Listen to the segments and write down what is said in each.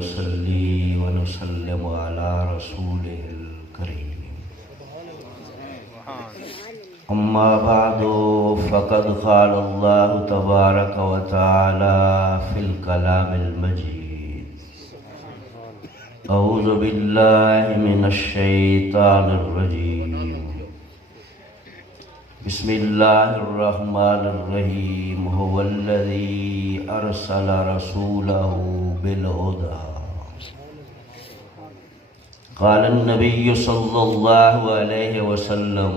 ونصلي ونسلم على رسوله الكريم. أما بعد فقد قال الله تبارك وتعالى في الكلام المجيد: أعوذ بالله من الشيطان الرجيم. بسم الله الرحمن الرحيم. هو الذي أرسل رسوله بالهدى. قال النبي صلى الله عليه وسلم: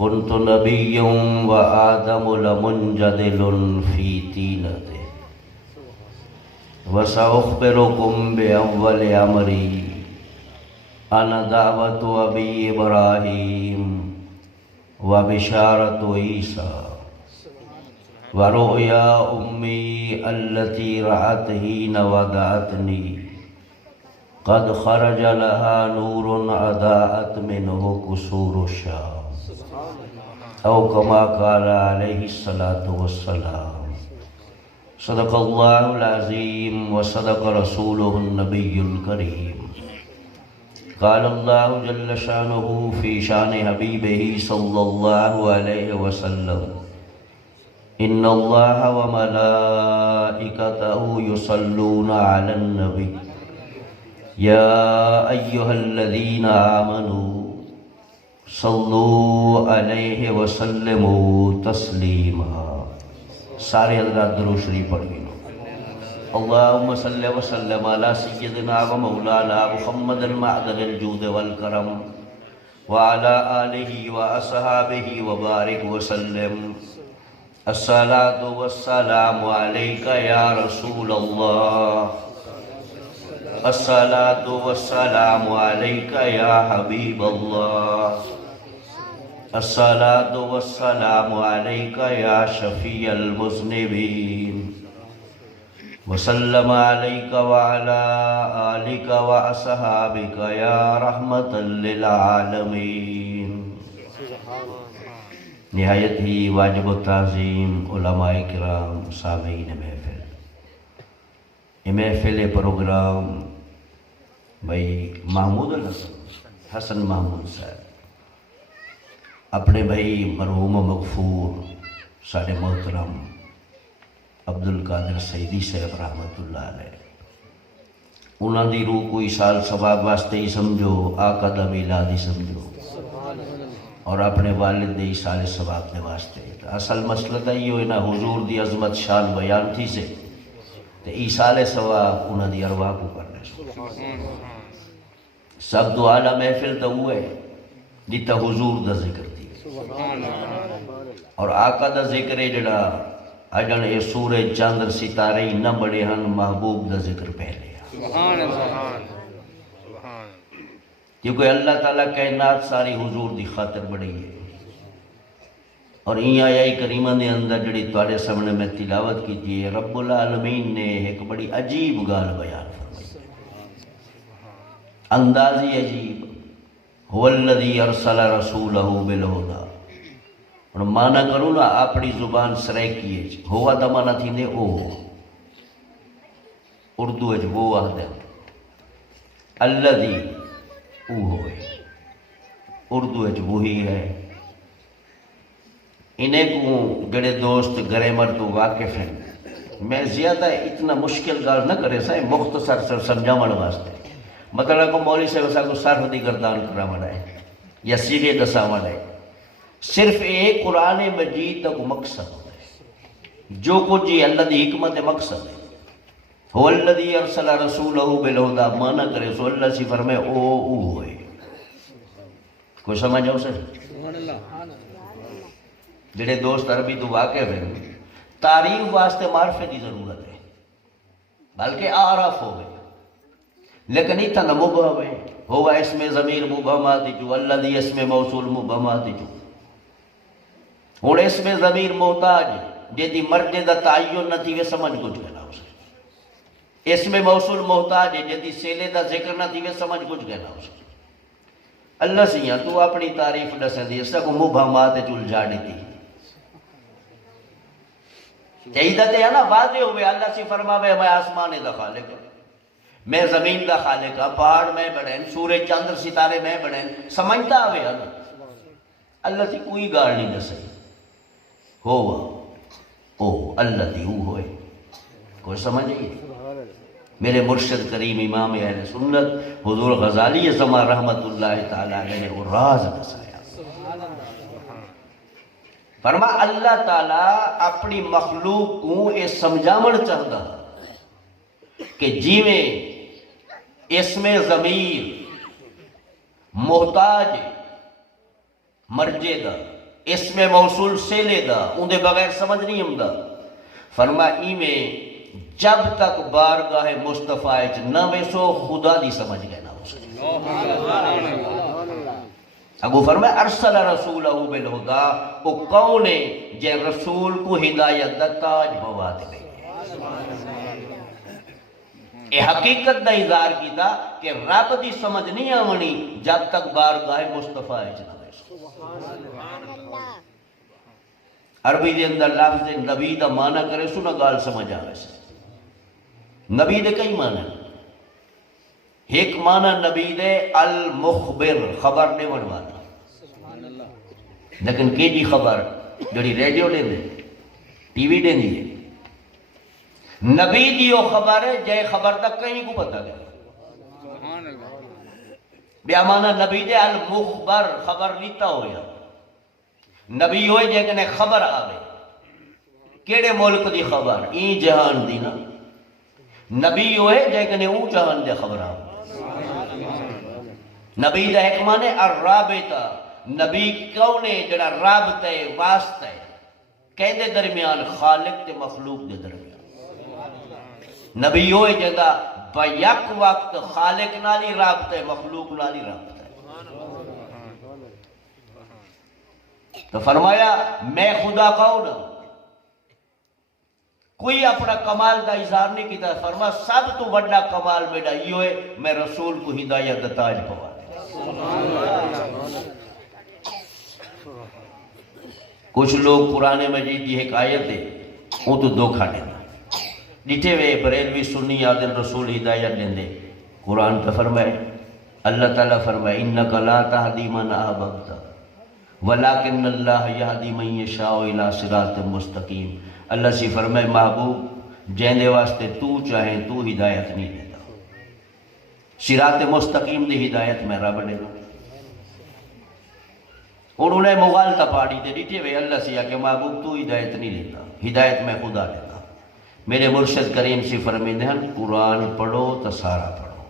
كنت نبيا وآدم لمنجدل في طينته. وسأخبركم بأول أمري أنا دعوة أبي إبراهيم وبشارة عيسى ورؤيا أمي التي رأت حين وضعتني. قد خرج لها نور أضاءت منه قصور الشام، أو كما قال عليه الصلاة والسلام. صدق الله العظيم وصدق رسوله النبي الكريم. قال الله جل شانه في شان حبيبه صلى الله عليه وسلم: إن الله وملائكته يصلون على النبي يا أيها الذين آمنوا صلوا علیہ وسلموا تسلیما. سارے حضرات درود شریف پڑھیں. اللہم صلی وسلم علی سیدنا و مولانا محمد المعدن الجود والکرم وعلی آلہ و اصحابہ وبارک وسلم. الصلاة والسلام علیک یا رسول اللہ. الصلاة والسلام علیک یا حبیب اللہ. الصلاة والسلام علیک یا شفیع المذنبین. وسلم علیک وعلا آلک واصحابک یا رحمتا للعالمین. نہایت ہی واجب و تعظیم علماء کرام، سامعین محفل، یہ محفل پروگرام بھائی محمود حسن محمود صاحب اپنے بھائی مرحوم و مغفور سارے محترم عبد القادر سیدی صاحب رحمت اللہ علیہ، انہاں دی روح کوئی سال ثواب واسطے ہی سمجھو، آقا دا میلاد ہی سمجھو، اور اپنے والد دے سال ثواب دے واسطے. اصل مسئلہ تا یہ ہوئے نا حضور دی عظمت شان بیان تھی سے تے ایصال ثواب انہاں دی ارواح کو کرنے سب دو اعلیٰ محفل تا ہوئے جتا حضور دا ذکر تھی اور آقا دا ذکر ہے جڑا اجن اے سورج چاندر ستارے نہ بڑے ہن، محبوب دا ذکر پہلے. کیونکہ اللہ تعالیٰ کائنات ساری حضور دی خاطر بڑی ہے. اور این آیائی کریمہ نے اندر جڑی تواڈے سامنے میں تلاوت کی تھی، رب العالمین نے ایک بڑی عجیب گال بیان فرمائی، اندازی عجیب. هو الذی ارسل رسولہ بالہدی. اور مانا کروں نا اپنی زبان سرائکی ہے، ہوا دا مانا تھی نے او، اردو ہے وہ آدھے الذی او ہوئے، اردو ہے وہی ہے. انہیں کو جڑے دوست گریمر تو واقف ہیں، میں زیادہ اتنا مشکل گال نہ کرے سائے، مختصر سر سمجھاون واسطے. مطلب کو مولوی صاحب اسا کو سرف دی گردان کراون ہے یا سیدھے دساون ہے. صرف ایک قرآن مجید کا کو مقصد ہے، جو کچھ یہ اللہ دی حکمت مقصد ہے. هو الذی ارسل رسولہ بالہدی، مانا کرے سو اللہ سی فرمائے او ہوئے. کوئی سمجھ آؤ سر؟ جڑے دوست عربی تو واقف ہیں، تعریف واسطے معرفت کی ضرورت ہے، بلکہ آراف ہو گئے، لیکن اتنا مبہم ہے. ہوا اسم ضمیر مبہمات جو، الذی اسم موصول مبہمات جو. ہوں اسم ضمیر محتاج جیدی مرجع دا تعین نہ تھی وے سمجھ کچھ کہنا ہو سکے. اسم موصول محتاج جیدی سیلے دا ذکر نہ تھی وے سمجھ کچھ کہنا ہو سکے. اللہ سیاں تو اپنی تعریف دسیں دی، اس کو مبہمات چل جا دیتی. عیدت ہے نا واضح ہوئے اللہ سے فرماوے میں آسمان دا خالق ہوں، میں زمین دا خالق ہوں، پہاڑ میں بڑھیں، سورج چاند ستارے میں بڑھیں، سمجھتا ہوئے نا اللہ سے کوئی گاڑ نہیں دسے ہوا او اللہ دی او ہوئے کوئی سمجھئے۔ میرے مرشد کریم امام اہل سنت حضور غزالی زمان رحمت اللہ تعالیٰ علیہ نے وہ راز دسایا۔ فرما اللہ تعالیٰ اپنی مخلوق کو یہ سمجھاون چاہتا کہ جی میں اس میں ضمیر محتاج مرجے دا، اس میں موصول سیلے دا، اندے بغیر سمجھ نہیں ہمدا۔ فرما ای میں جب تک بارگاہ مصطفیٰ اچ نہ ویسو خدا دی سمجھ گئے نہ ہو سکے۔ اگو فرمائے ارسل رسولہ بالہدا، وہ کون ہے جے رسول کو ہدایت دا تاج بواد گئے۔ اے حقیقت دا اظہار کی تھا کہ رب دی سمجھ نہیں آمنی جب تک بارگاہ مصطفیٰ اچ نہ ویسو۔ عربی دے اندر لفظ نبی دا معنی کرے سو نہ گال سمجھ آوے سے۔ نبی دے کئی معنی ایک معنی نبی دے المخبر خبر دے ونوانا، لیکن کی جی خبر جڑی ریڈیو دے دے ٹی وی دے دیئے نبی دیو خبر ہے جائے خبر تک کہیں کو پتہ گیا۔ بیا معنی نبی دے المخبر خبر لیتا ہویا، نبی ہوئے جائے کہ خبر آوے کیڑے ملک دی خبر این جہان دی نا، نبی ہوئے جائے کہ اون جہان دے خبر آوے۔ نبی دا ایک معنی الرابطہ، نبی کونے جڑا رابطہ واسطہ ہے کہ دے درمیان خالق تے مخلوق دے درمیان۔ نبی ہوئے جدا بیک وقت خالق نالی رابطہ ہے مخلوق نالی رابطہ ہے۔ تو فرمایا میں خدا کون ہوں، کوئی اپنا کمال دا اظہار نہیں کیتا، فرما سب تو بڑا کمال میرا یہ ہوئے میں رسول کو ہدایت دا تاج پوا۔ کچھ لوگ قرآن مجید کی ایک آیت ہے وہ تو دھوکھا دینا ڈٹھے ہوئے بریلوی سنی آدم رسول ہدایت دیندے۔ قرآن پہ فرمائے اللہ تعالیٰ فرمائے انک لا تہدی من احببت ولکن اللہ یہدی من یشاء الی صراط مستقیم۔ اللہ سے فرمائے محبوب جیندے واسطے تو چاہیں تو ہدایت نہیں دیتا، صراط مستقیم دی ہدایت میں رب نے۔ انہوں نے مغالطہ پاڑی دے ڈٹھے ہوئے اللہ سے کہ محبوب تو ہدایت نہیں دیتا، ہدایت میں خدا دیتا۔ میرے مرشد کریم سے فرمیندے ہیں قرآن پڑھو تو سارا پڑھو۔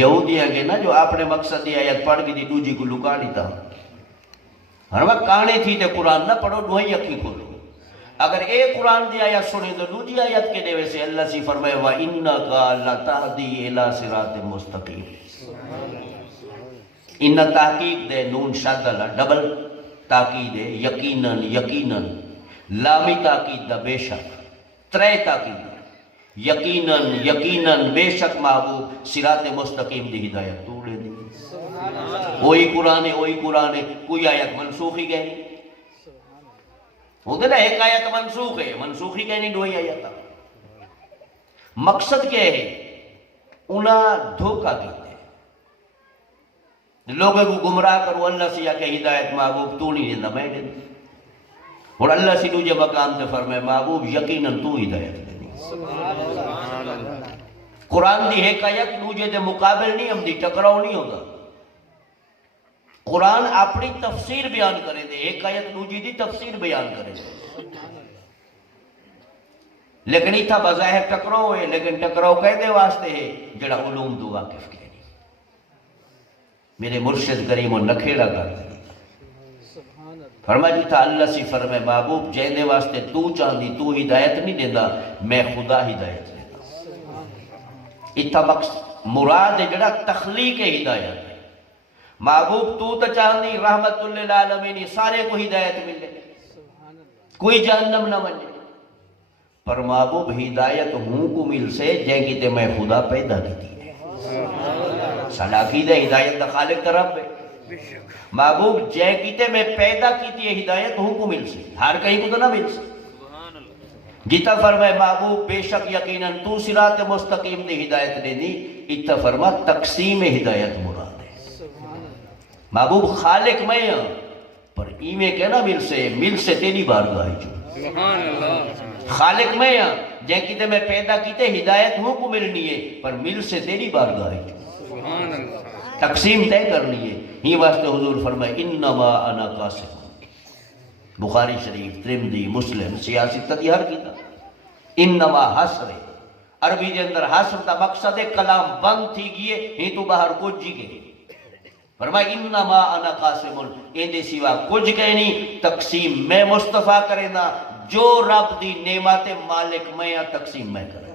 یہودی ہے نا جو اپنے مقصد دی آیت پڑھ کی دی دوجی کو لکا لیتا ہر وقت کہانی تھی تے قرآن نہ پڑھو دوہی اکھی کھولو۔ اگر ایک قرآن دی آیت سنی تو دوجی آیت کے دیوے سے اللہ سے فرمائے وَإِنَّكَ لَتَهْدِي إِلَى صِرَاطٍ مُسْتَقِيمٍ۔ ان تحقیق دے نون شد اللہ ڈبل تاکید ہے یقیناً یقیناً، لامی تاکید دا بے شک، ترے تاکید یقیناً یقیناً بے شک محبوب صراط مستقیم دی ہدایت تو لے دی۔ وہی قرآن ہے وہی قرآن ہے، کوئی آیت منسوخ ہی گئے نہیں ہوتے نا، ایک آیت منسوخ ہے منسوخ ہی گئے نہیں دوئی آیت۔ مقصد کیا ہے انہاں دھوکہ دیتے لوگوں کو گمراہ کرو اللہ سے یا کہ ہدایت محبوب تو نہیں دینا میں دینا، اور اللہ سے تجھے مقام تے فرمائے محبوب یقیناً تو ہدایت دینی۔ قرآن دی ایک آیت تجھے دے مقابل نہیں ہم دی ٹکراؤ نہیں ہوگا۔ قرآن اپنی تفسیر بیان کرے دے، ایک آیت تجھے دی تفسیر بیان کرے دے، لیکن اتھا بظاہر ٹکراؤ ہے، لیکن ٹکراؤ کہہ دے واسطے ہے جڑا علوم دو واقف کے نہیں۔ میرے مرشد کریم و نکھیڑا کر دے فرمایا جیتا اللہ سی فرمائے محبوب جیندے واسطے تو چاندی تو ہدایت نہیں دینا، میں خدا ہدایت دیتا۔ اتھا مقصد مراد جڑا تخلیق ہدایت ہے، محبوب تو تا چاندی رحمت للعالمین سارے کو ہدایت ملے، کوئی جہنم نہ بنے، پر محبوب ہدایت ہوں کو مل سے جائیں گی تے میں خدا پیدا کی دی ہے۔ صلاحی دے ہدایت دا خالق طرف ہے، محبوب جے کیتے میں پیدا کیتی ہے ہدایت ہوں کو مل سے، ہر کہیں کو تو نہ مل سے۔ جتا فرمائے محبوب بے شک یقیناً تو صراط مستقیم دی ہدایت دے دی، اتا فرما تقسیم ہدایت مراد ہے۔ محبوب خالق میں ہاں پر ایمیں کہنا مل سے تیری بارگاہ جو خالق میں ہاں جے کیتے میں پیدا کیتے ہدایت ہوں کو ملنی ہے پر مل سے تیری بارگاہ جو تقسیم طے کرنی ہے۔ ہی واسطے حضور فرمائے انما انا قاسم، بخاری شریف، ترمذی، مسلم، سیاسی تدی ہر کتاب انما حسر ہے۔ عربی دے اندر حسر دا مقصد ہے کلام بند تھی گئے ہی تو باہر کچھ جی گئے، فرمایا انما انا قاسم، اندے سوا کچھ گئے نہیں، تقسیم میں مصطفیٰ کرے نا، جو رب دی نعمت مالک میں تقسیم میں کرے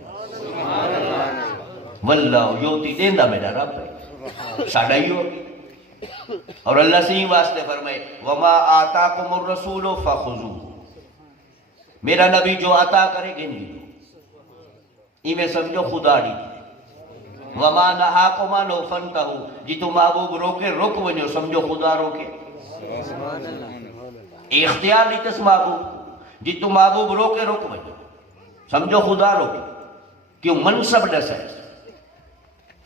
واللہ یوتی دیندہ میرا رب ہے، ساڑھا ہی ہوگی۔ اور اللہ سے ہی واسطے فرمائے وَمَا آتَاكُمُ الرَّسُولُ فَخُذُوهُ، میرا نبی جو عطا کرے گے نہیں دو، میں سمجھو خدا نہیں دے۔ وَمَا نَهَاكُمْ عَنْهُ فَانْتَهُوا، جی تو محبوب روکے رک ونجو، سمجھو خدا روکے، اختیار نہیں تس محبوب، جی تو محبوب روکے رک ونجو، سمجھو خدا روکے، کیوں منصب ڈس ہے۔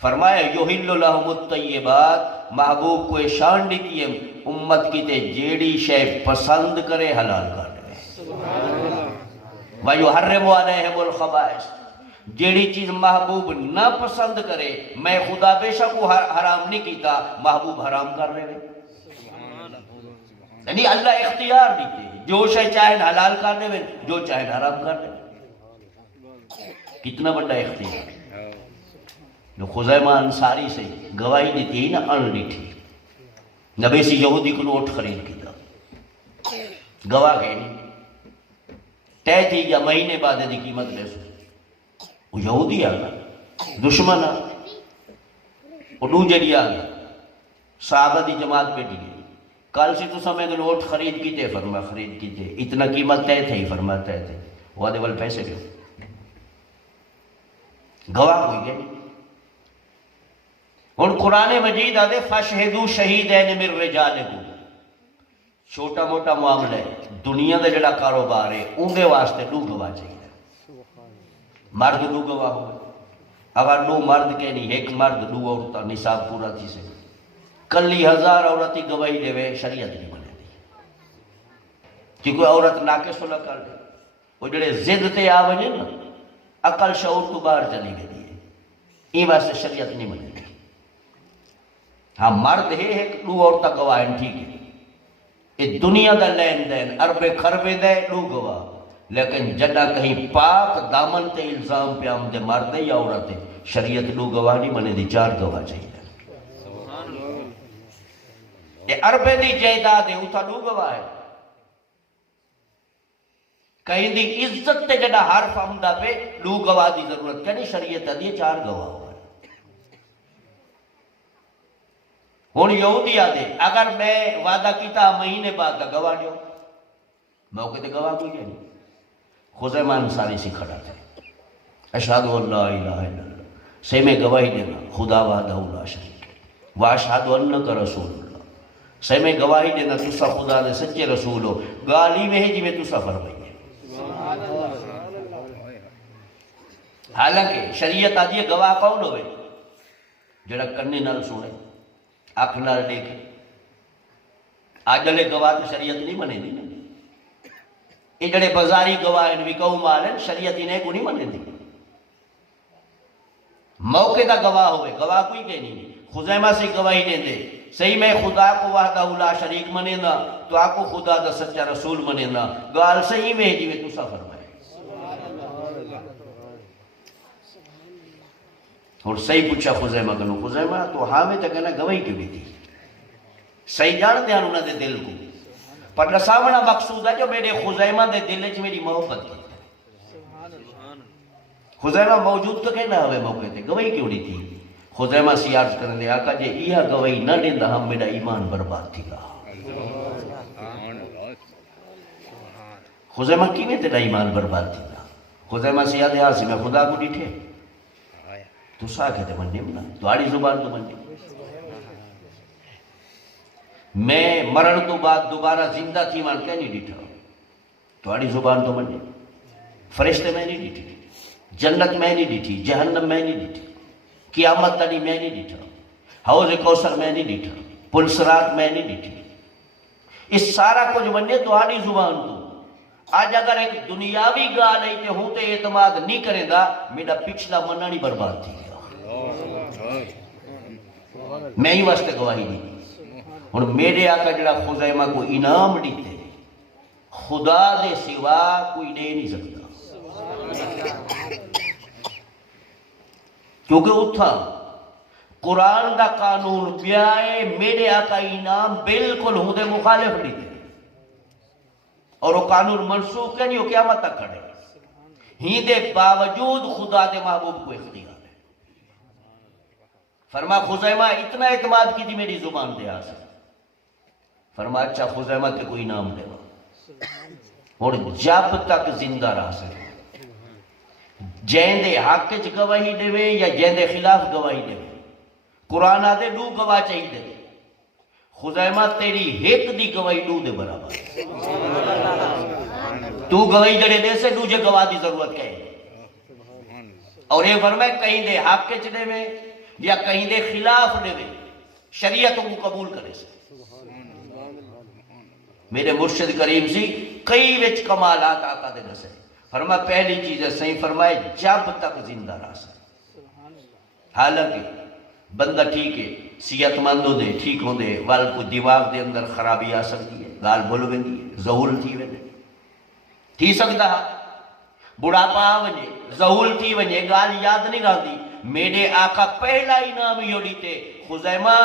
فرمایا یحل لہم الطیبات، محبوب کو شان دیتی ہے امت کی تے جیڑی شے پسند کرے حلال کر دے، وَيُحَرِّمُ عَلَيْهِمُ الْخَبَائِثَ، جیڑی چیز محبوب نہ پسند کرے میں خدا بے شک کو حرام نہیں کیتا، محبوب حرام کر رہے، یعنی اللہ اختیار دیتے، جو شے چاہے حلال کر دے، جو چاہے حرام کر دے، کتنا بڑا اختیار۔ جو خزیمہ انصاری سے گواہی دیتی ہے نا ان دیتی، نبی سے یہودی کو نوٹ خرید کی تھا، گواہ گئے نہیں، طے تھی یا مہینے بعد دی قیمت لے سو، وہ یہودی آگا دشمن آگا، وہ دو جڑی آگا، صحابہ دی جماعت پہ دیئے، کل سے تو سمیں دے نوٹ خرید کی تے، فرما خرید کی تے، اتنا قیمت طے تھے، فرما طے تھے، وہ آدھے وال پیسے کیوں، گواہ ہوئی گئے۔ اور قرآن مجید آدھے فَشْهِدُوا شَهِيدَيْنِ مِن رِجَالِكُمْ، چھوٹا موٹا معاملہ ہے، دنیا دے جڑا کاروبار ہے ان دے واسطے دو گواہ چاہیے، مرد دو گواہ ہوئے، اگر دو مرد کے نہیں ایک مرد دو عورتہ نصاب پورا تھی سے کلی 1000 عورتی گواہی دے وے شریعت نہیں بنے دی، کہ کوئی عورت ناکے صلح کر دے، وہ جڑے زد تے آوجے نا عقل شعور تو باہر چلی گئی ہے، این واسطے شریعت نہیں بنے دی۔ ہاں مرد ہے ایک دو عورتہ گواہ ٹھیک ہے، یہ دنیا دا لین دین اربے خربے دے دو گواہ، لیکن جڑا کہیں پاک دامن تے الزام پہ آمدے مرد یا عورت ہے، شریعت دو گواہ نہیں بنے دی، 4 گواہ چاہیے۔ یہ اربے دی جائیداد ہے اتھا دو گواہ ہے، کہیں دی عزت تے جڑا حرف آمدہ پہ دو گواہ دی ضرورت، کہنی شریعت دی 4 گواہ ہوا ہے۔ ہون یہودی آدھے اگر میں وعدہ کیتا مہینے بعد دا گواہ دیو، موقع تے گواہ کوئی نہیں، خزیمہ انصاری سے کھڑا تھے، اشہد ان لا الہ الا اللہ، سے میں گواہی دینا خدا وحدہ لا شریک واشہد انک رسول اللہ، سے میں گواہی دینا تسا خدا دے سچے رسول ہو، گالی میں ہے جی میں تسا فرمائیے۔ حالانکہ شریعت آدھی گواہ کون ہوئے، جڑا کرنے نال سنے آنکھ نال دیکھے، آجلے گواہ تو شریعت نہیں بنے دی نا، یہ جڑے بازاری گواہ ہیں بھی کہوں مال ہیں شریعت انہیں کو نہیں بنے دی، موقع دا گواہ ہوئے، گواہ کوئی کہ نہیں، خزیمہ سے گواہی دیں دے صحیح میں خدا کو وحدہ لا شریک منے نا تو آکو خدا دا سچا رسول منے نا، گال صحیح میں جی میں تسا فرمائے، اور صحیح پوچھا خزیمہ کنو، خزیمہ تو ہاں میں تکنا گواہی کیوں نہیں تھی، صحیح جان دیا انہوں نے دل کو، پر رساونا مقصود ہے جو میرے خزیمہ دے دل چ میری محبت کی، خزیمہ موجود تو کہنا ہوئے موقع تے گواہی کیوں نہیں تھی، خزیمہ سی عرض کرنے دے آقا جے یہ گواہی نہ دیندہ ہم میرا ایمان برباد تھی گا، خزیمہ کیویں تیرا ایمان برباد تھی گا، خزیمہ سی آدھے ہاں سی میں خدا کو ڈیٹھے، تو سا کہتے منیم نا تو آڑی زبان تو منیم، میں مرن تو بعد دوبارہ زندہ تھی مان کہہ نہیں ڈیٹھا تو آڑی زبان تو منیم، فرشتے میں نہیں ڈٹھی، جنت میں نہیں ڈٹھی، جہنم میں نہیں ڈٹھی، قیامت تڑی میں نہیں ڈٹھا، حوض کوثر میں نہیں ڈٹھا، پل صراط میں نہیں ڈٹھی. اس سارا کچھ ونجے تو آڑی زبان تو. آج اگر ایک دنیاوی گال ہے کہ ہوں تے اعتماد نہیں کریں دا، میرا پچھلا منانی برباد تھی گیا. میں ہی واسطے گواہی دی. اور میرے آقا جڑا خزیمہ کو انعام دیتے خدا دے سوا کوئی دے نہیں سکتا. کیونکہ اتھا قرآن دا قانون بیائے میرے آقا انعام بالکل ہوں دے مخالف دیتے اور وہ قانون منسوخ ہے نہیں، وہ قیامت تک کھڑے. ہی دے باوجود خدا دے محبوب کو اختیار ہے. فرما خزیمہ اتنا اعتماد کی تھی میری زبان دے آسے. فرما اچھا خزیمہ تے کوئی نام دے گا اور جب تک زندہ رہ سکے جین دے حق چ گواہی دے وے یا جین دے خلاف گواہی دے وے، قرآن آدھے دو گواہ چاہیے دے. خزیمہ تیری ایک دی گواہی دو دے برابر. تو گواہی جڑے دے سے دوجے گواہ دی ضرورت کہے. اور یہ فرمائے کہیں دے حق چ دے وے یا کہیں دے خلاف دے وے، شریعت کو قبول کرے سے. میرے مرشد کریم سی کئی وچ کمالات آقا دے دسے. فرما پہلی چیز ہے صحیح فرمائے جب تک زندہ رہ سکے. حالانکہ بندہ ٹھیک ہے صحت مند ہو دے ٹھیک ہو دے وال کو دماغ دے اندر خرابی آ سکتی ہے، گال بھول ویندی ہے، ذہول تھی ویندے تھی سکتا بڑھاپا آ ونجے ذہول تھی ونجے گال یاد نہیں رہتی. میرے آقا پہلا انعام یہ دیتے خزیمہ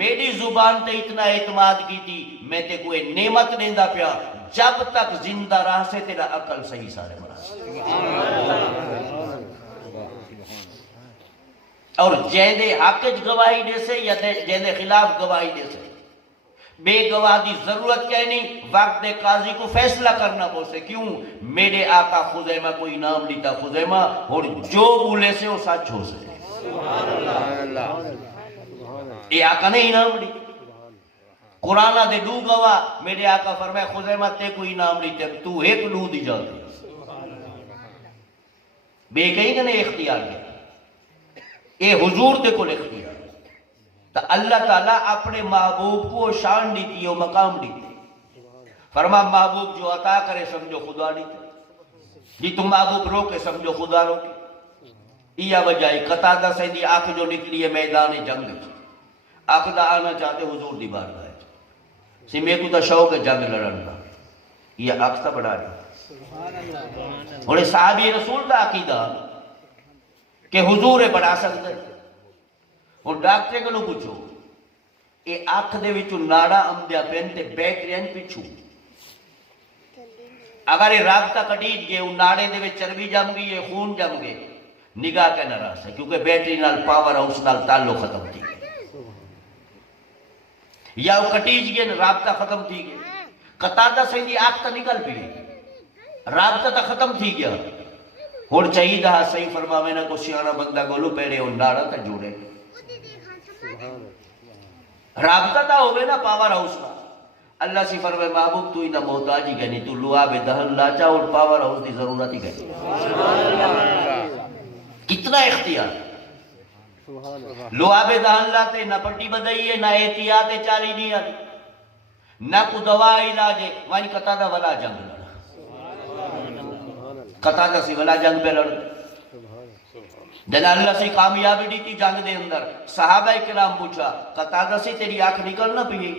میری زبان تے اتنا اعتماد کی تھی میں تے کوئی نعمت دیندہ پیا جب تک زندہ رہ سے تیرا عقل صحیح سارے مرا. اور جین دے حق گواہی دے سے یا جین دے خلاف گواہی دے سے بے گواہ دی ضرورت کیا نہیں. وقت دے قاضی کو فیصلہ کرنا پوسے. کیوں؟ میرے آقا خزیمہ کو انعام لیتا خزیمہ اور جو بولے سے وہ سچ ہو سے. یہ آقا نے انعام لی. قرآن دے دو گواہ میرے آقا فرمائے خزیمہ تے کو انعام لیتے تو ایک دو دی جاتے بے کہیں کہ نہیں اختیار کیا. اے حضور دے کو اختیار تو اللہ تعالیٰ اپنے محبوب کو شان دیتی ہے مقام دیتی. فرما محبوب جو عطا کرے سمجھو خدا دیتے جی تم محبوب روکے سمجھو خدا روکے. یہ وجہ قطادہ سیدی آنکھ جو نکلی ہے میدان جنگ آنکھ دا آنا چاہتے حضور دی بار گئے سی میں کو تا شوق ہے جنگ لڑن کا. یہ آنکھ تا بڑھا رہا اور صحابی رسول دا عقیدہ کہ حضور بڑھا سکتے. اور ڈاکٹر کو لو پوچھو یہ آنکھ دے وچوں ناڑا امدیا پین تے بیٹری پچھو اگر یہ رابطہ کٹیج گئے وہ ناڑے دے وچ چربی جم گئی ہے خون جم گئے نگاہ کے نراس ہے کیونکہ بیٹری نال پاور ہاؤس نال تعلق ختم تھی گئے یا وہ کٹیج گئے رابطہ ختم تھی گئے. قطادہ سیدی آنکھ تا نکل پی رابطہ تا ختم تھی گیا. اور چاہیے دا صحیح فرما میں نے کو سیانا بندہ گولو پہلے وہ ناڑا تا جوڑے رابطہ تا ہوئے نا پاور ہاؤس کا. اللہ سی فرمائے محبوب تو ہی نہ محتاجی گنی تو لعاب دہن لاچا اور پاور ہاؤس دی ضرورت ہی گنی. کتنا اختیار. لعاب دہن لاتے نہ پٹی بدئی ہے نہ احتیاط چالی نہیں آتی نہ کو دوا علاج ہے. وہاں قطادہ ولا جنگ لڑا قطادہ سی ولا جنگ پہ لڑ جنا اللہ سے کامیابی دی تھی جنگ دے اندر. صحابہ کرام پوچھا قطادہ سے تیری آنکھ نکل نہ پئی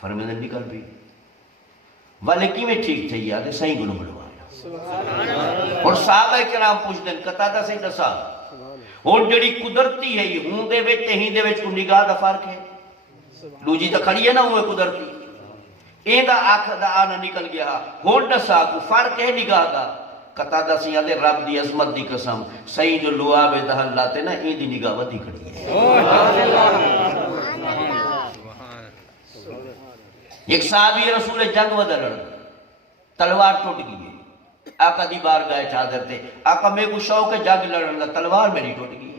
فرمائے نکل پئی والے کی میں ٹھیک تھی یاد صحیح گنو بڑھوایا. اور صحابہ کرام پوچھتے ہیں قطادہ سے دسا اور جڑی قدرتی ہے یہ ہوں دے وچ تے ہی دے وچ کو نگاہ دا فرق ہے. دوجی تو کھڑی ہے نا ہوئے قدرتی این دا آنکھ دا آنا نکل گیا ہون دسا کو فرق ہے نگاہ دا. قطادہ سے یادے رب دی عظمت دی قسم صحیح جو لعاب دہن لاتے نا این دی نگاہ ودی کھڑی ہے. ایک صحابی رسول جنگ ودہ لڑ تلوار ٹوٹ گئی آقا دی بارگاہ چادر تے آقا میں کو شوق ہے جنگ لڑن دا تلوار میری ٹوٹ گئی.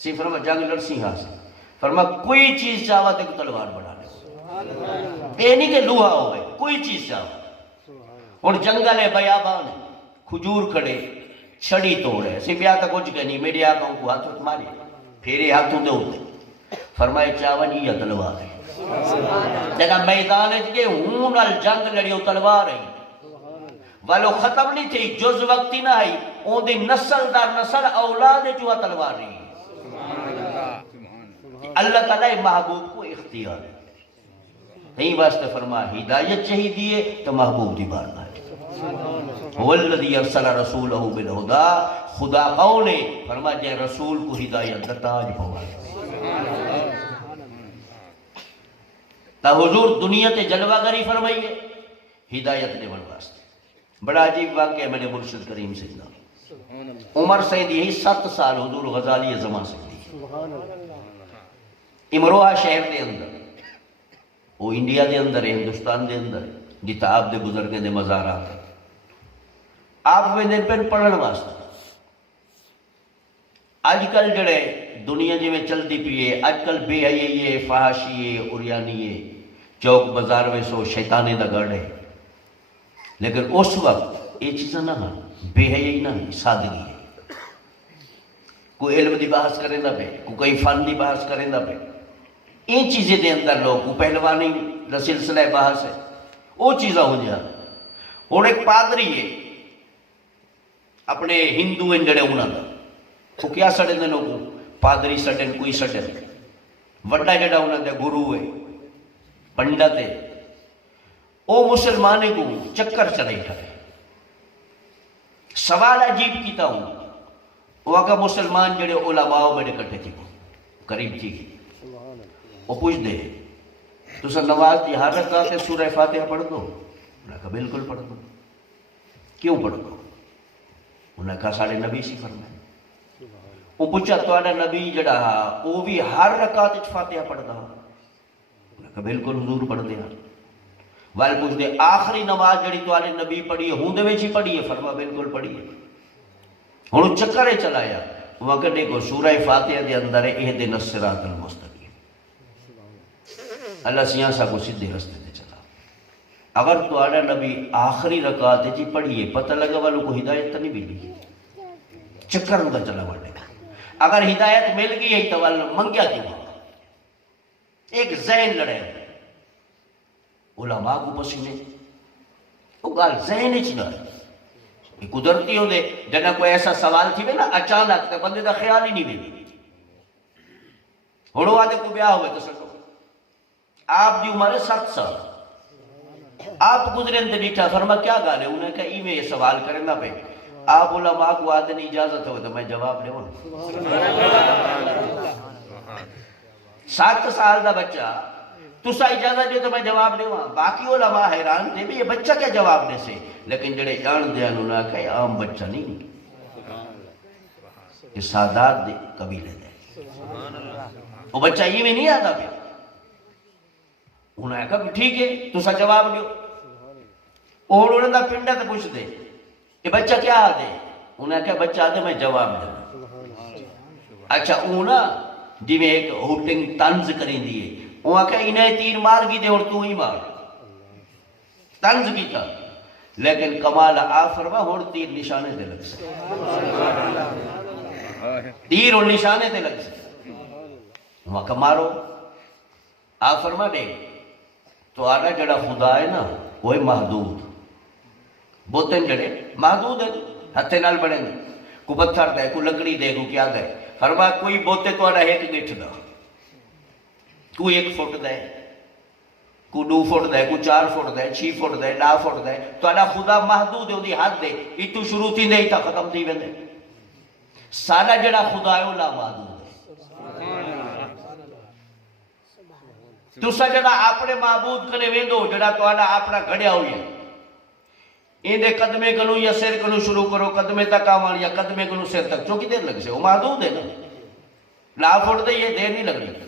سی فرما جنگ لڑ سی ہاں سے فرما کوئی چیز چاہوا تے کو تلوار بڑھا لے یہ نہیں کہ لوہا ہو گئے کوئی چیز چاہوا. اور جنگل ہے بیابان ہے کھجور کھڑے چھڑی توڑے سبیا تا کچھ کہنی میرے آقا کو ہاتھوں مارے پھیرے ہاتھوں دے ہوتے فرمائے چاون یہ تلوار ہے جگہ میدان کے ہوں نال جنگ لڑیو تلوار ہے والو ختم نہیں تھی جز وقتی نہ آئی اون دی نسل در نسل اولاد جو تلوار رہی اللہ تعالیٰ محبوب کو اختیار ہے کہیں واسطے فرما ہدایت چاہی دیئے تو محبوب دی بارگاہ والذی ارسل رسولہ بالہدی خدا کون ہے فرما جائے رسول کو ہدایت دتاج پوا تا حضور دنیا تے جلوہ گری فرمائیے ہدایت دے واسطے بڑا عجیب واقعہ میں نے مرشد کریم سے عمر سیدی ہی 7 سال حضور غزالی زمان سے امروہا شہر دے اندر وہ انڈیا دے اندر ہے ہندوستان دے اندر ہے جتا آپ دے گزرگے دے مزارات ہیں آپ میں دن پر پڑھن واسطے آج کل جڑے دنیا جی میں چلتی پیئے آج کل بے حیائی فحاشی اریانی چوک بازار میں سو شیطانے دا گڑ ہے لیکن اس وقت یہ چیزیں نہ بے حیائی نہ سادگی ہے کوئی علم دی بحث کریں دا پہ کوئی فن دی بحث کریں دا پہ این چیزیں دے اندر لوگ کو پہلوانی دا سلسلہ بحث ہے وہ چیزیں ہو جائے اور ایک پادری ہے اپنے ہندو انجڑے انہوں نے وہ کیا سڑے دے لوگوں پادری سڑے کوئی سڑے وڈا جڑا انہوں نے گرو ہے پنڈت ہے وہ مسلمانے کو چکر چلے کھڑے سوال عجیب کیتا ہوں وہ اگر مسلمان جڑے علماء میرے کٹھے تھی قریب تھی وہ پوچھ دے تو سر نماز دی ہر رکعت میں سورہ فاتحہ پڑھ دو انہوں نے کہا بالکل پڑھ دو کیوں پڑھ دو انہوں نے کہا ساڑھے نبی سی فرمائے وہ پوچھا تو آڑا نبی جڑا وہ بھی ہر رکعت میں فاتحہ پڑھ دا انہوں نے کہا بالکل حضور پڑھ دیا وال پوچھ دے آخری نماز جڑی تو آڑے نبی پڑھی ہے ہوں دے ویچی پڑھی ہے فرما بالکل پڑھی ہے ہوں چکرے چلایا وہاں کہ دیکھو سورہ فاتحہ دے اندر ہے اہدنا الصراط المستقیم اللہ سیاں سا کو سیدھے رستے دے چلا اگر تو آڑا نبی آخری رکعت جی پڑھیے پتہ لگا والوں کو ہدایت تو نہیں ملی چکر ان کا چلا بڑھنے کا اگر ہدایت مل گئی ہے تو والوں منگیا کیوں ایک ذہن لڑے علماء کو پسینے وہ گال ذہن اچ نہ یہ قدرتی ہو دے جنہ کوئی ایسا سوال تھی نا اچانک تے بندے دا خیال ہی نہیں ملی ہونو آدھے کو بیاہ ہوئے تو سکو آپ دی عمر 7 سال آپ گزرے اندر بیٹھا فرما کیا گالے انہیں کہا ای میں یہ سوال کریں گا پہ آپ علماء کو آدھے نہیں اجازت ہو تو میں جواب لے ہوں 7 سال دا بچہ تو سا اجازت دے تو میں جواب لے ہوں باقی علماء حیران تھے بھی یہ بچہ کیا جواب دے سے لیکن جڑے جان دیا انہوں نے کہا یہ عام بچہ نہیں یہ سادات دے قبیلے دے وہ بچہ یہ میں نہیں آتا پھر انہوں نے کہا ٹھیک ہے تو سا جواب لیو اور انہوں نے پنڈا تو پوچھ دے کہ بچہ کیا آدھے انہوں نے کہا بچہ آدھے میں جواب دے اچھا انہوں جی میں ایک ہوٹنگ تنز کریں دیئے انہوں نے کہا انہیں تیر مار گی دے اور تو ہی مار تنز کی تھا لیکن کمال آفرما اور تیر نشانے دے لگ سے تیر اور نشانے دے لگ سے انہوں نے کہا مارو آفرما دے تو آنا جڑا خدا ہے نا وہ محدود بوتن جڑے محدود ہے ہتھے نال بڑے نے کو پتھر دے کو لکڑی دے کو کیا دے فرما کوئی بوتے تو آنا ایک گٹھ دا کوئی 1 فٹ دے کو 2 فٹ دے کو 4 فٹ دے 6 فٹ دے 10 فٹ دے تو آنا خدا محدود ہے اندھی حد دے ای تو شروع تھی نہیں تا ختم تھی ویندے سارا جڑا خدا ہے وہ لا محدود تو سا جڑا اپنے معبود کنے ویندو جڑا تو آنا اپنا گھڑیا ہوئی ہے ان دے قدمے کنو یا سر کنو شروع کرو قدمے تک آمان یا قدمے کنو سر تک چونکہ دیر لگ سے وہ محدود ہے نا لا فوٹ دے یہ دیر نہیں لگ رہی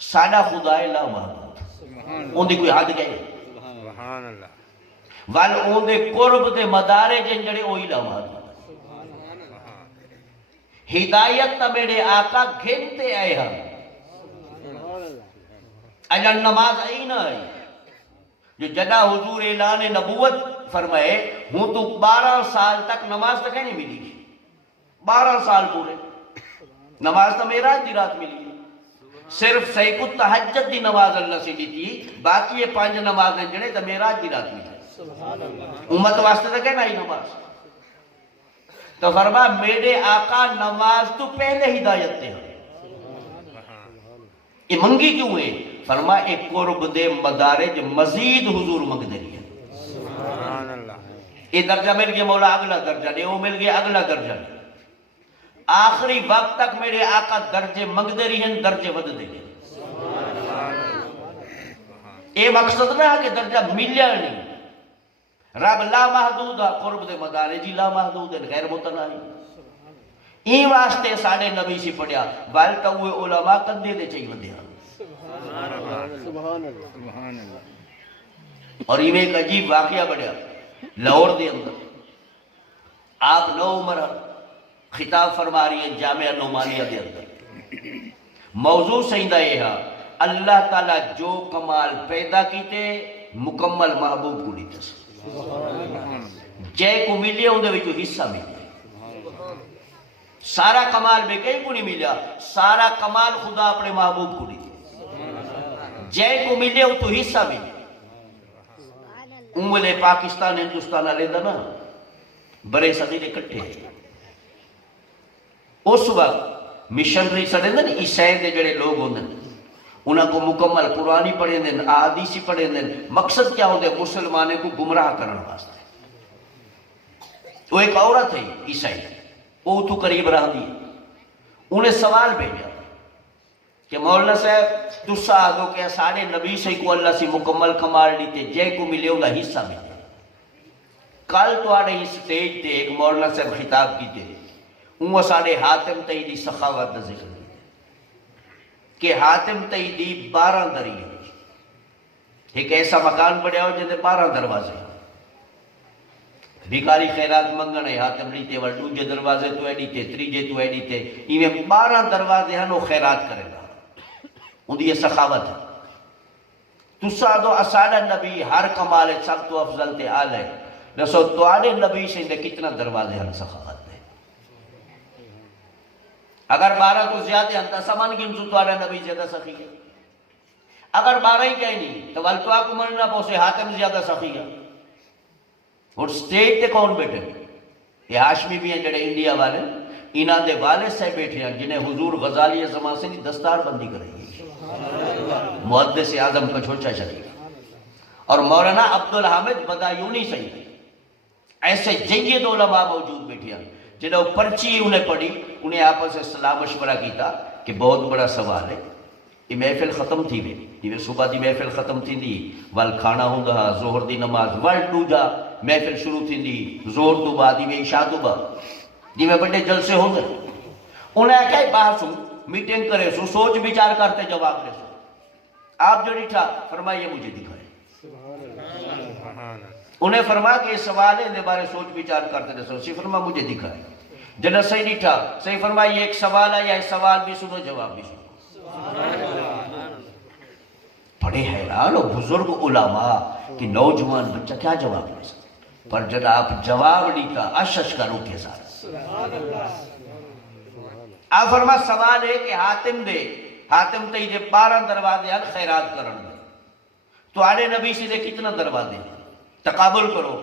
سادہ خدا ہے لا محدود ان دی کوئی حد گئے وال ان دے قرب دے مدارے جنجڑے اوہی لا محدود ہدایت تا میرے آقا گھنتے آئے ہم اجل نماز آئی نہ آئی جو جدا حضور اعلان نبوت فرمائے ہوں تو 12 سال تک نماز تک نہیں ملی، 12 سال پورے نماز تو معراج دی رات ملی، صرف سیکو تہجد دی نماز اللہ سے دیتی، باقی یہ 5 نمازیں جڑے تو معراج دی رات ملی، امت واسطے تو کہنا ہی نماز۔ تو فرما میرے آقا نماز تو پہلے ہدایت دے، یہ منگی کیوں ہے؟ فرما ایک قرب دے مدارج مزید حضور منگ دے رہی ہے، یہ درجہ مل گیا مولا اگلا درجہ دے، وہ مل گیا اگلا درجہ دے، آخری وقت تک میرے آقا درجے منگ دے رہی ہیں، درجے ود دے رہی ہیں۔ یہ مقصد نہ ہے کہ درجہ ملیا نہیں، رب لا محدود ہے، قرب دے مدارج ہی لا محدود ہے، غیر متناہی۔ این واسطے ساڑھے نبی سی پڑھیا والتا ہوئے علماء کندے دے چاہیے ودیا، اور یہ ایک عجیب واقعہ بڑھیا لاہور دے اندر، آپ 9 عمر خطاب فرما رہی ہیں جامعہ نعمانیہ دے اندر، موضوع سیدہ یہ ہے اللہ تعالیٰ جو کمال پیدا کیتے مکمل محبوب کو لیتے جے کو ملے اندھے وچو حصہ ملے، سارا کمال میں کہیں کو نہیں ملیا، سارا کمال خدا اپنے محبوب کو لیتے، جے کو ملے وہ تو حصہ ملے۔ انگلے پاکستان ہندوستان لے دا نا بڑے صغیر اکٹھے، اس وقت مشنری سڑے نا عیسائی دے جڑے لوگ ہوندے انہاں کو مکمل قرآنی پڑھیں دیں، احادیثی پڑھیں دیں، مقصد کیا ہوندے مسلمانے کو گمراہ کرنے واسطے۔ وہ ایک عورت ہے عیسائی، وہ تو قریب رہ دی، انہیں سوال بھیجا کہ مولانا صاحب تسا آدھو کہ ساڑھے نبی سے کو اللہ سے مکمل کمال لیتے جے کو ملے ہوگا حصہ ملے۔ کل تو آڑے اس سٹیج تے ایک مولانا صاحب خطاب کیتے وہ ساڑھے حاتم تیدی سخاوت دا ذکر دیتے کہ حاتم تیدی 12 دری ہے، ایک ایسا مکان پڑیا ہو جیسے 12 دروازے ہیں، بھیکاری خیرات منگن ہے حاتم لیتے اور دوجے دروازے تو ایڈی تے، تریجے تو ایڈی تے، انہیں 12 دروازے ہیں وہ خیرات کرے گا، ان یہ سخاوت ہے۔ تو سادو اسادہ نبی ہر کمال سب تو افضل تے آل ہے، نسو تو آنے نبی سے اندھے کتنا دروازے ہیں سخاوت ہے۔ اگر 12 کو زیادہ ہیں تو سامان گن تو آنے نبی زیادہ سخی ہے، اگر 12 ہی کہیں نہیں تو والتو آکو مرنا پوسے حاتم زیادہ سخی ہے۔ اور سٹیج تے کون بیٹھے؟ یہ ہاشمی بھی ہیں جڑے انڈیا والے، انہاں دے والد سے بیٹھے ہیں جنہیں حضور غزالی زمان سے دستار بندی کریں گے، محدث اعظم کا چھوچا شریف اور مولانا عبدالحامد بدایونی صحیح، ایسے جید علماء موجود بیٹھے ہیں جنہوں پرچی انہیں پڑھی، انہیں آپس سے صلاح مشورہ کیتا کہ بہت بڑا سوال ہے، یہ محفل ختم تھی بھی، یہ صبح دی محفل ختم تھی دی، وال کھانا ہوں گا، زہر دی نماز، وال ٹوجا محفل شروع تھی دی، زہر تو بعد دی عشاء تو بعد، جی میں بڑے جلسے ہوں گے، انہیں کہا بحث ہوں، میٹنگ کرے سو، سوچ بچار کرتے جواب دے سو، آپ جو نہیں تھا فرمائیے مجھے دکھائے، انہیں فرما کہ یہ سوال ہے اندھے بارے سوچ بچار کرتے دے سو، فرما مجھے دکھائے، جنہیں صحیح نہیں تھا صحیح فرمائیے ایک سوال ہے، یا سوال بھی سنو جواب بھی سنو۔ بڑے حیران و بزرگ علماء کہ نوجوان بچہ کیا جواب دے سکتے، پر جب آپ جواب نہیں تھا اشش کا روکے ساتھ۔ آپ فرما سوال ہے کہ حاتم دے، حاتم تے جے 12 دروازے ہیں خیرات کرن دے، تو آنے نبی سے دے کتنا دروازے ہیں تقابل کرو۔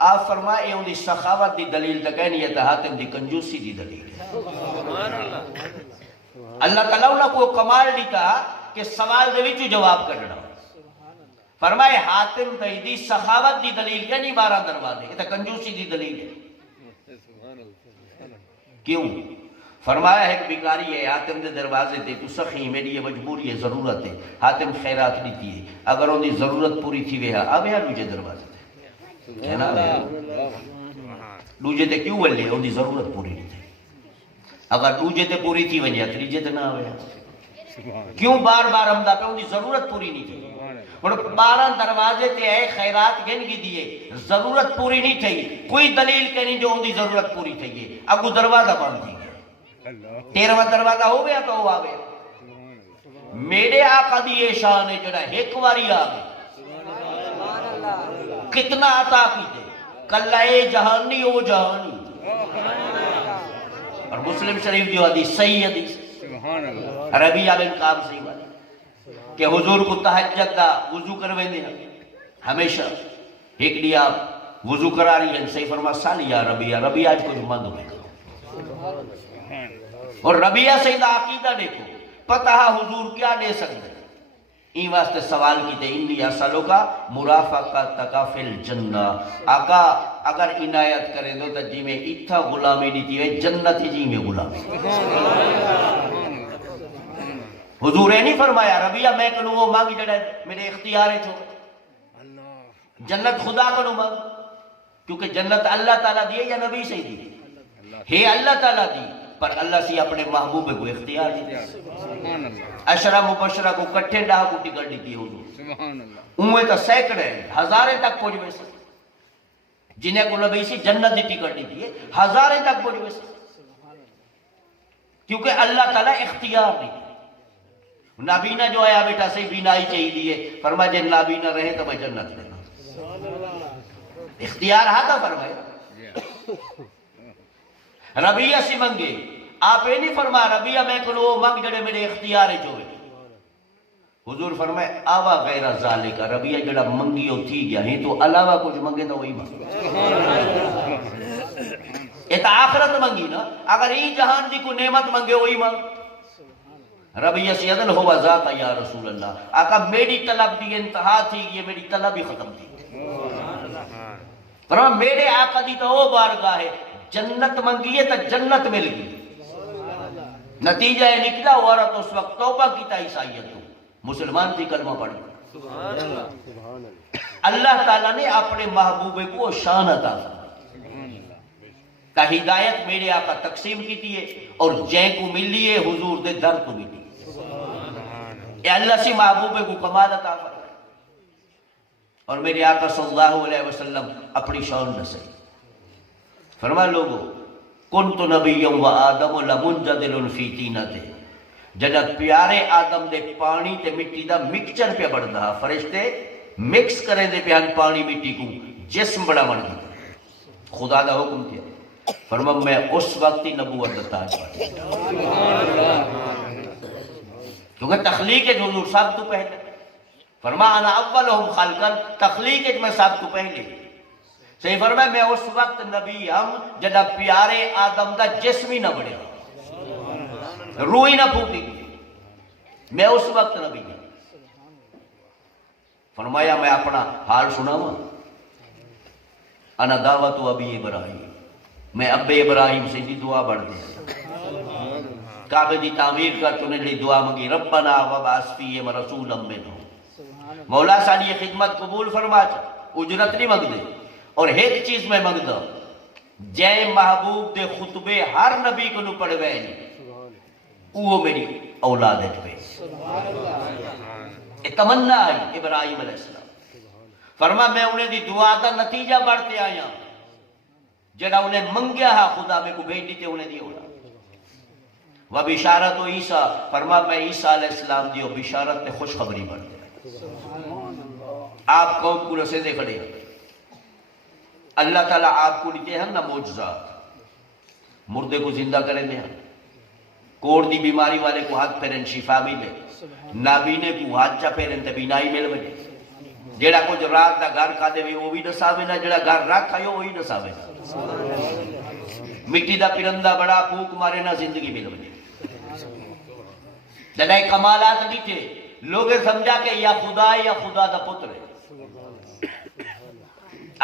آپ فرمائے ان دی سخاوت دی دلیل تک ہے نہیں ہے، حاتم دی کنجوسی دی دلیل ہے۔ اللہ تعالیٰ انہوں کو کمال دیتا کہ سوال دے وچ جواب کرنا، فرمائے حاتم دی سخاوت دی دلیل کیا نہیں 12 دروازے، یہ تو کنجوسی دی دلیل ہے۔ کیوں؟ فرمایا ہے کہ بیکاری ہے حاتم دے دروازے تے تو سخی میری یہ مجبوری ہے ضرورت ہے، حاتم خیرات لیتی ہے، اگر ان دی ضرورت پوری تھی وے اب یہاں دوجے دروازے تے ہے نا، دوجے تے کیوں ولے ان دی ضرورت پوری نہیں تھی، اگر دوجے تے پوری تھی ونیا تریجے تے نہ ہویا، کیوں بار بار ہم دا پہ ان دی ضرورت پوری نہیں تھی، اور 12 دروازے تے اے خیرات گن کی دیئے ضرورت پوری نہیں تھی، کوئی دلیل کہنی جو ان دی ضرورت پوری تھی ہے، اگو دروازہ بند تھی 13واں دروازہ ہو گیا تو ہو آگیا، میرے آقا دی یہ شان ہے جڑا ایک واری آگے کتنا عطا کی دے، کلا اے جہانی او جہانی. اور مسلم شریف جو حدیث صحیح حدیث ربیعہ بن کعب صحیح بات کہ حضور کو تہجد دا وضو کروے دے ہمیشہ. ایک دیا وضو کرا رہی ہے صحیح فرما سال یا ربیعہ ربیعہ آج کچھ مند ہوئے کرو. اور ربیعہ صحیح دا عقیدہ دیکھو پتہ حضور کیا دے سکتے این واسطے سوال کی تے انی اسالو کا مرافقتک فی الجنہ. آقا اگر عنایت کرے دو تو جی میں اتھا غلامی دیتی ہے جنت ہی جی میں غلامی. حضور نے نہیں فرمایا ربیعہ میں کنو وہ مانگ جڑا میرے اختیار ہے چھو جنت خدا کنو مانگ کیونکہ جنت اللہ تعالیٰ دیے یا نبی سے دی ہے اللہ تعالیٰ دی پر اللہ سے اپنے محبوب کو اختیار دی. اشرا مبشرہ کو کٹھے ڈاہ کو ٹکٹ دیتی ہے حضور اوے تو سینکڑے ہزاریں تک پہنچ ویسے جنہیں کو نبی سے جنت دی ٹکٹ دیتی ہے ہزاریں تک پہنچ ویسے کیونکہ اللہ تعالیٰ اختیار دی. نابینا جو آیا بیٹا صحیح بینائی چاہیے دیئے فرما جن نابینا رہے تو میں جنت لینا اختیار ہاتھا فرمائے. ربیعہ سی منگے آپ یہ نہیں فرما ربیعہ میں کنو منگ جڑے میرے اختیار چوئے. حضور فرمائے آوا غیر ذالک ربیعہ جڑا منگی ہو تھی گیا ہی تو علاوہ کچھ منگے تو وہی منگ یہ تو آخرت منگی نا اگر ہی جہان دی کو نعمت منگے وہی منگ. ربیعہ سی عدل ہوا ذات یا رسول اللہ آقا میری طلب دی انتہا تھی یہ میری طلب ہی ختم تھی. فرما میرے آقا دی تو وہ بارگاہ ہے جنت منگی ہے تو جنت مل گئی. نتیجہ یہ نکلا عورت اس وقت توبہ کی تا عیسائیت تو مسلمان تھی کلمہ پڑھی. اللہ تعالیٰ نے اپنے محبوبے کو شان عطا کا ہدایت میرے آقا تقسیم کی تھی اور جے کو ملی ہے حضور دے در کو ملی اے اللہ سے محبوبے کو کمال عطا فرمائے. اور میرے آقا صلی اللہ علیہ وسلم اپنی شان نسے فرما لوگو کنت نبیم و آدم لمنجدل فی تینتے جنت پیارے آدم دے پانی تے مٹی دا مکچر پہ بڑھ دا فرشتے مکس کریں دے پیان پانی مٹی کو جسم بڑا بڑھ گیا. خدا دا حکم کیا فرما میں اس وقت ہی نبوت دا تاج پایا کیونکہ تخلیق ہے حضور صاحب تو پہلے فرما انا اولہم خلقا تخلیق ہے میں صاحب تو پہلے صحیح فرمائے میں اس وقت نبی ہم جدہ پیارے آدم دا جسم ہی نہ بڑھے روح ہی نہ پھوٹی میں اس وقت نبی ہوں. فرمایا میں اپنا حال سناواں انا دعوت ابی ابراہیم میں اب ابراہیم سے دی دعا بڑھ دیا کعبے دی تعمیر کر تو نے لی دعا مگی ربنا وبعث فیہم رسولا منہم. مولا سالی یہ خدمت قبول فرما اجرت نہیں مگ دے اور ایک چیز میں مگ دا جے محبوب دے خطبے ہر نبی کو نو پڑھوے وہ میری اولاد ہے. تمنا آئی ابراہیم علیہ السلام فرما میں انہیں دی دعا دا نتیجہ بڑھتے آیا جڑا انہیں منگیا ہے خدا میں کو بھیج دیتے انہیں دی اولاد. وہ بشارت و عیسیٰ فرما میں عیسیٰ علیہ السلام دیو بشارت نے خوشخبری بڑھ دیا. آپ قوم کو رسے کھڑے اللہ تعالیٰ آپ کو دیتے ہیں نا معجزات مردے کو زندہ کریں دے کوڑ دی بیماری والے کو ہاتھ پھیرن شفا بھی دے نابینے کو ہاتھ چا پھیرن تے بینائی مل بنے جیڑا کچھ رات دا گھر کھا دے وہ بھی نساوے نا جیڑا گھر رکھ کھائیو وہی نساوے نا مٹی دا پرندہ بڑا پھوک مارے نا زندگی مل بنے. جدائی کمالات بھی تھے لوگ سمجھا کہ یا خدا ہے یا خدا دا پتر ہے.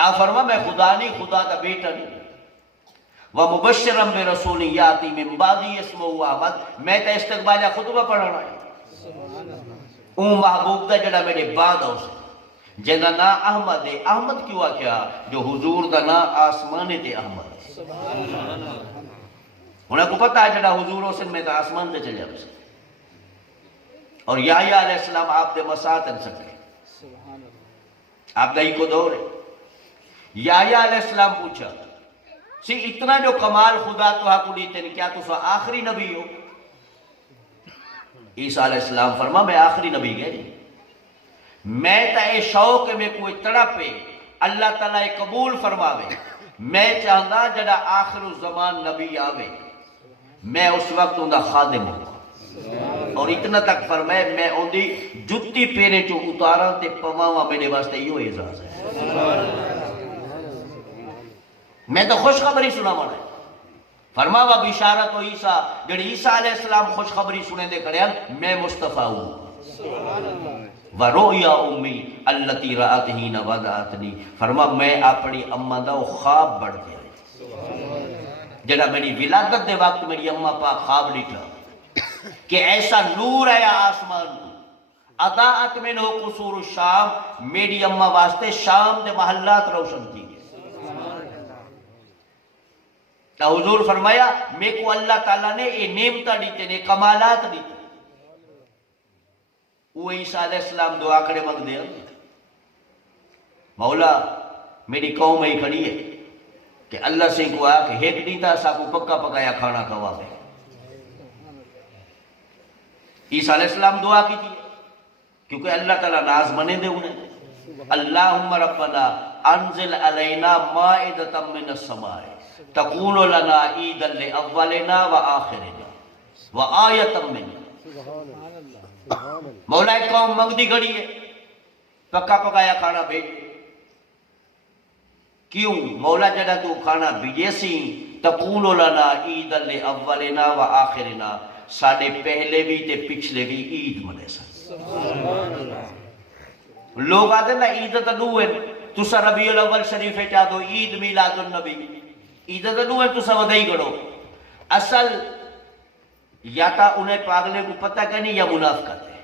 آپ فرما میں خدا نہیں خدا دا بیٹا نہیں. وَمُبَشِّرًا بِرَسُولٍ يَأْتِي مِن بَعْدِهِ اسْمُهُ احمد میں تے استقبالیہ خطبہ پڑھانا ہے اون محبوب دا جڑا میرے بعد ہو سے جنہ نا احمد ہے. احمد کیوں کیا جو حضور دا نا آسمان تے احمد انہیں کو پتا ہے جڑا حضور حسن میں تا آسمان تے چلے ہو سے اور یحییٰ علیہ السلام آپ دے مساتن سکے آپ دائی کو دور ہے. یحییٰ علیہ السلام پوچھا سی اتنا جو کمال خدا تو حق دیتے ہیں کیا تو سو آخری نبی ہو. عیسیٰ علیہ السلام فرما میں آخری نبی گئے میں تا اے شوق میں کوئی تڑپے اللہ تعالیٰ قبول فرماوے. میں چاہتا جڑا آخر الزمان نبی آوے میں اس وقت ان دا خادم ہوں. اور اتنا تک فرمائے میں ان دی جتی پیرے چو اتارا تے پواوا میرے واسطے یہ اعزاز ہے. میں تو خوشخبری سنا مانا ہے. فرماوا بشارت و عیسیٰ جڑی عیسیٰ علیہ السلام خوشخبری سنے دے کرے میں مصطفیٰ ہوں. وَرُؤْيَا أُمِّي الَّتِي رَأَتْ حِينَ وَضَعَتْنِي. فرما میں اپنی اماں دا خواب بڑھ گیا جڑا میری ولادت دے وقت میری اماں پاک خواب لکھا کہ ایسا نور ہے آسمان اضاءت منہ قصور الشام. میری اماں واسطے شام دے محلات روشن تھی. تو حضور فرمایا میں کو اللہ تعالیٰ نے یہ نعمتہ دیتے نے کمالات دیتے. وہ عیسیٰ علیہ السلام دعا کرے مانگ دیا مولا میری قوم ہی کھڑی ہے کہ اللہ سے کو آ کہ ایک دیتا سا کو پکا پکایا کھانا کھوا دے. عیسیٰ علیہ السلام دعا کی تھی کیونکہ اللہ تعالیٰ ناز منے دے انہیں. اللہم ربنا انزل علینا مائدتا من السماء تکون لنا عیدا لاولنا و آخرنا و آیتا منا. مولا ایک قوم منگ دی گھڑی ہے پکا پکایا کھانا بھیج. کیوں مولا جڑا تو کھانا بھیجے سی تکون لنا عیدا لاولنا و آخرنا ساڑھے پہلے بھی تے پچھلے بھی عید منے سن. لوگ آتے نا عید تا دوئے تسا ربیع الاول شریف چاہ دو عید میلاد النبی عید تا دوئے تسا ودائی کرو. اصل یا تا انہیں پاگلے کو پتہ کرنی یا منافقت ہے.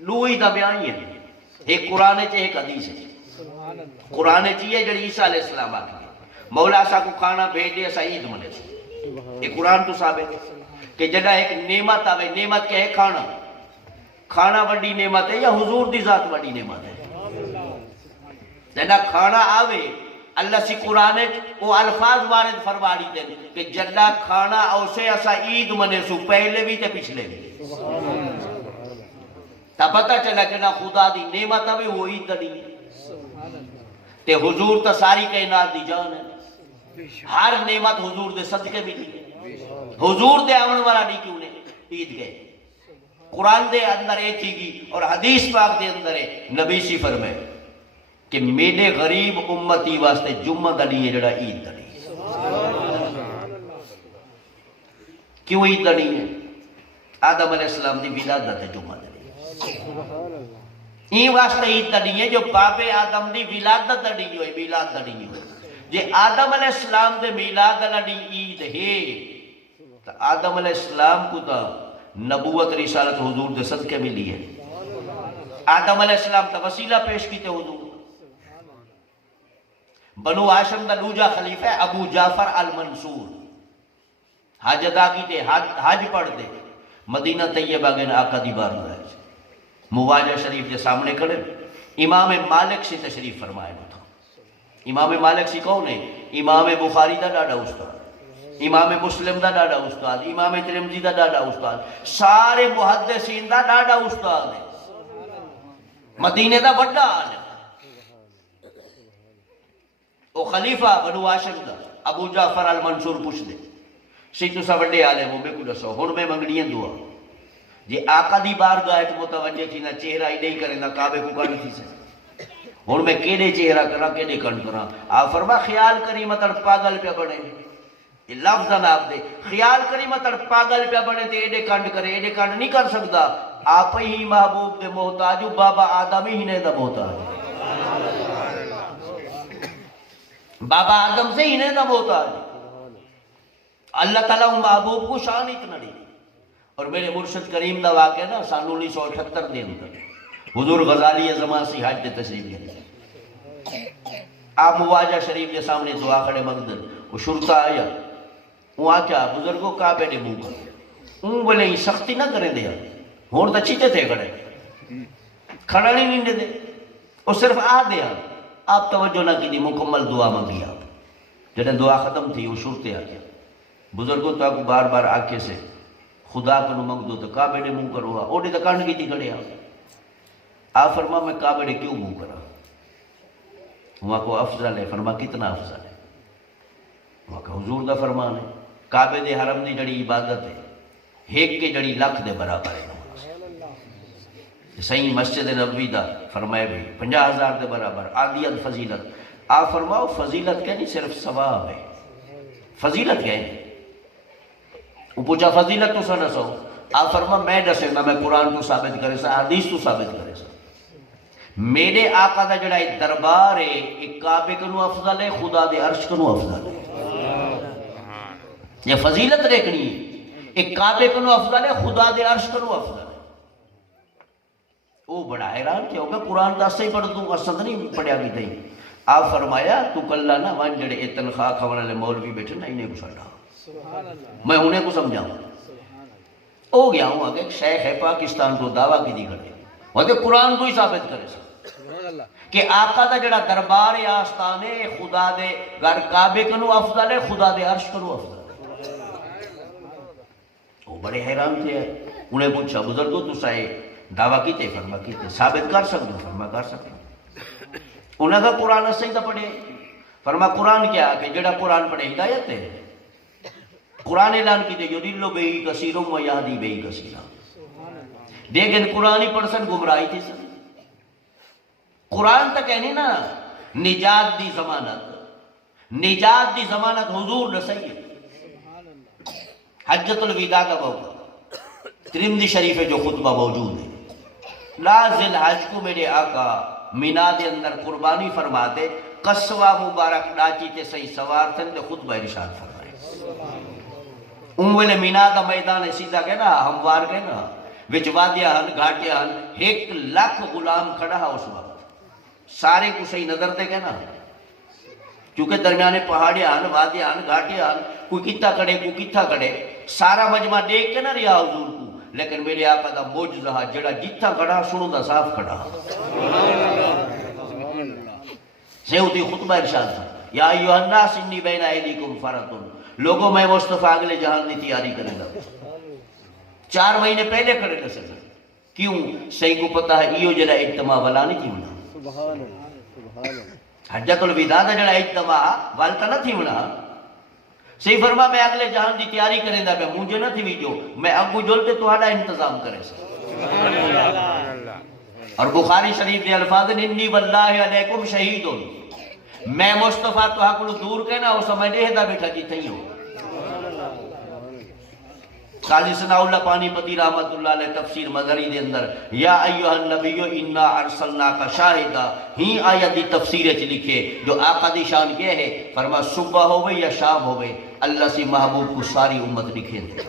لوئی دا بیان یہ ہے ایک قرآن چاہے ایک حدیث ہے. قرآن چاہیے جڑی عیسیٰ علیہ السلام آگے مولا سا کو کھانا بھیجے ایسا عید منے سے. ایک قرآن تو ثابت ہے کہ جڑا ایک نعمت آوے. نعمت کیا ہے؟ کھانا. کھانا بڑی نعمت ہے یا حضور دی ذات بڑی نعمت ہے؟ جڑا کھانا آوے اللہ سی قرآن وہ الفاظ وارد فرماری دیں کہ جڑا کھانا اسے ایسا عید منے سو پہلے بھی تے پچھلے بھی. تا پتہ چلا کہ نہ خدا دی نعمت آوے وہ عید دڑی تے حضور تا ساری کائنات دی جان ہے. ہر نعمت حضور دے صدقے بھی دی. حضور دے آمن والا نہیں کیوں نے عید گئے. قرآن دے اندر اے تھی گی اور حدیث پاک دے اندر نبی سی فرمائے کہ میرے غریب امتی واسطے جمعہ دلی ہے جڑا عید دلی ہے. کیوں عید دلی ہے؟ آدم علیہ السلام دی ولادت ہے جمعہ دلی. این واسطے عید دلی ہے جو باب آدم دی ولادت دلی ہوئی میلاد دلی ہوئی. جے آدم علیہ السلام دے میلاد دلی عید ہے تو آدم علیہ السلام کو تا نبوت رسالت حضور دے صدقے ملی ہے. آدم علیہ السلام تا وسیلہ پیش کیتے حضور. بنو ہاشم دا دوجا خلیفہ ابو جعفر المنصور حج ادا کیتے حج پڑھ دے مدینہ طیبہ گن آقا دی بارگاہ ہے. مواجہ شریف کے سامنے کھڑے امام مالک سے تشریف فرمائے بتا. امام مالک سی کون ہے؟ امام بخاری دا ڈاڈا استاد، امام مسلم دا ڈاڈا استاد، امام ترمذی دا ڈاڈا استاد، سارے محدثین دا ڈاڈا استاد ہے. مدینے دا بڑا عالم او خلیفہ بنو ہاشم دا ابو جعفر المنصور پوچھ دے سی تسا وڈے عالم ہو میں کو دسو ہن میں منگڑیاں دعا جی آقا دی بارگاہ وچ متوجہ تھی نہ چہرہ ہی نہیں کرے نہ کعبے کو کن تھی سے. ہن میں کیڑے چہرہ کراں کیڑے کن کراں؟ آپ فرما خیال کری مطلب پاگل پہ بنے. یہ لفظ آپ دے خیال کری مطلب پاگل پہ بنے تے ایڈے کنڈ کرے ایڈے کنڈ نہیں کر سکتا. آپ ہی محبوب دے محتاج بابا آدم ہی نے دا محتاج. بابا آدم سے ہی نے دا محتاج. اللہ تعالیٰ محبوب کو شان اتنا دی. اور میرے مرشد کریم دا واقعہ نا سال 1978 دے اندر حضور غزالی زمان سی حج دے تشریف گئے. آپ مواجہ شریف کے سامنے دعا کھڑے مقدر وہ شرطہ آیا وہ آکیا بزرگوں کعبے نے منہ کر اون بولے ہی سختی نہ کریں دیا ہون تو چیتے تھے کھڑے کھڑا نہیں دے وہ صرف آ دیا. آپ توجہ نہ کی دی مکمل دعا مانگی. آپ جنہیں دعا ختم تھی وہ شرطے آکیا بزرگوں تو آپ کو بار بار آکے سے خدا کو منگ دو تو کعبے نے منہ کروا اوڈے تو کانڈ کی تھی کھڑے. آپ فرما میں کعبے نے کیوں منہ کرا؟ وہاں کو افضل ہے، فرما کتنا افضل ہے؟ وہاں کا حضور دا فرمان ہے کعبے دے حرم دی جڑی عبادت ہے ایک کے جڑی لکھ دے برابر ہے نماز۔ صحیح مسجد نبوی دا فرمائے بھی 50,000 دے برابر عادیت فضیلت۔ آپ فرماؤ فضیلت کیا نہیں صرف ثواب ہے، فضیلت کیا ہے؟ وہ پوچھا فضیلت تو سا نسو، آپ فرما میں دسے نہ میں قرآن تو ثابت کرے سا حدیث تو ثابت کرے سا۔ میرے آقا دا جڑا ایک دربار ہے ایک کعبے کنو افضل ہے، خدا دے عرش کنو افضل ہے۔ یہ فضیلت دیکھنی ہے، ایک کعبے کنو افضل ہے، خدا دے عرش کنو افضل ہے۔ وہ بڑا حیران کیا ہوگا قرآن دا صحیح پڑھ دوں اسد نہیں پڑھیا بھی تھی۔ آپ فرمایا تو کلہ نہ وان جڑے اے تنخواہ کھونے والے مولوی بیٹھے نا انہیں کو سڑا، میں انہیں کو سمجھاؤں ہو گیا ہوں آگے شیخ ہے پاکستان کو دعویٰ کی دی کرے وہ کہ قرآن کو ہی ثابت کرے سا کہ آقا دا جڑا دربار آستانے خدا دے گھر کعبے کنو افضل ہے، خدا دے عرش کنو افضل ہے۔ وہ بڑے حیران تھے، انہیں پوچھا بزرگو تو سائے دعویٰ کیتے؟ فرما کیتے۔ ثابت کر سکتے؟ فرما کر سکتے۔ انہیں کہا قرآن صحیح تھا پڑھے؟ فرما قرآن کیا کہ جڑا قرآن پڑھے ہدایت ہے۔ قرآن اعلان کیتے یضل بہ کثیرا و یہدی بہ کثیرا، لیکن قرآن ہی پڑھ سن گمراہی تھی سن۔ قرآن تک کہنے نا نجات دی ضمانت، نجات دی ضمانت حضور نسائی ہے۔ حجت الوداع کا موقع ترمذی شریف ہے جو خطبہ موجود ہے، ذی الحج کو میرے آقا مینا دے اندر قربانی فرماتے قصوہ مبارک ڈاچی تے صحیح سوار تھے تے خطبہ ارشاد فرمائے۔ ویلے مینا دا میدان سیدھا کہنا ہموار کہنا وچ وادیاں ہن گھاٹیاں ہن، 1,00,000 غلام کھڑا ہے اس وقت، سارے کو صحیح نظر دے کہنا کیونکہ درمیانے پہاڑیاں ہن وادیاں ہن گھاٹیاں ہن، کوئی کتا کڑے کوئی کتا کڑے، سارا مجمع دیکھ کے نہ رہا حضور کو، لیکن میرے آقا دا معجزہ جڑا جتھا کھڑا سنو دا صاف کھڑا۔ سیوتی خطبہ ارشاد تھا یا ایھا الناس انی بین ایدیکم فرۃ، لوگوں میں مصطفیٰ اگلے جہان کی تیاری کرے گا۔ 4 مہینے پہلے کھڑے کر سکتے کیوں؟ صحیح کو پتا ہے یہ جڑا اجتماع والا نہیں تھی ہونا، حجت الوداع دا جڑا اجتماع والا نہ تھی ہونا۔ صحیح فرما میں اگلے جہان کی تیاری کریں دا پہ مجھے نہ تھی جو میں اگو جلتے تو ہڈا انتظام کرے سکتا۔ اور بخاری شریف دے الفاظ انی واللہ علیکم شہید، میں مصطفیٰ تو حق لو دور کہنا ہو سمجھ دے دا بیٹھا جی تھی ہو۔ قاضی ثناء اللہ پانی پتی رحمت اللہ علیہ تفسیر مظہری دے اندر یا ایھا النبی انا ارسلناک شاہدا ہی آیت دی تفسیر چ لکھے جو آقا دی شان کیا ہے، فرما صبح ہوئے یا شام ہوئے اللہ سی محبوب کو ساری امت لکھے دے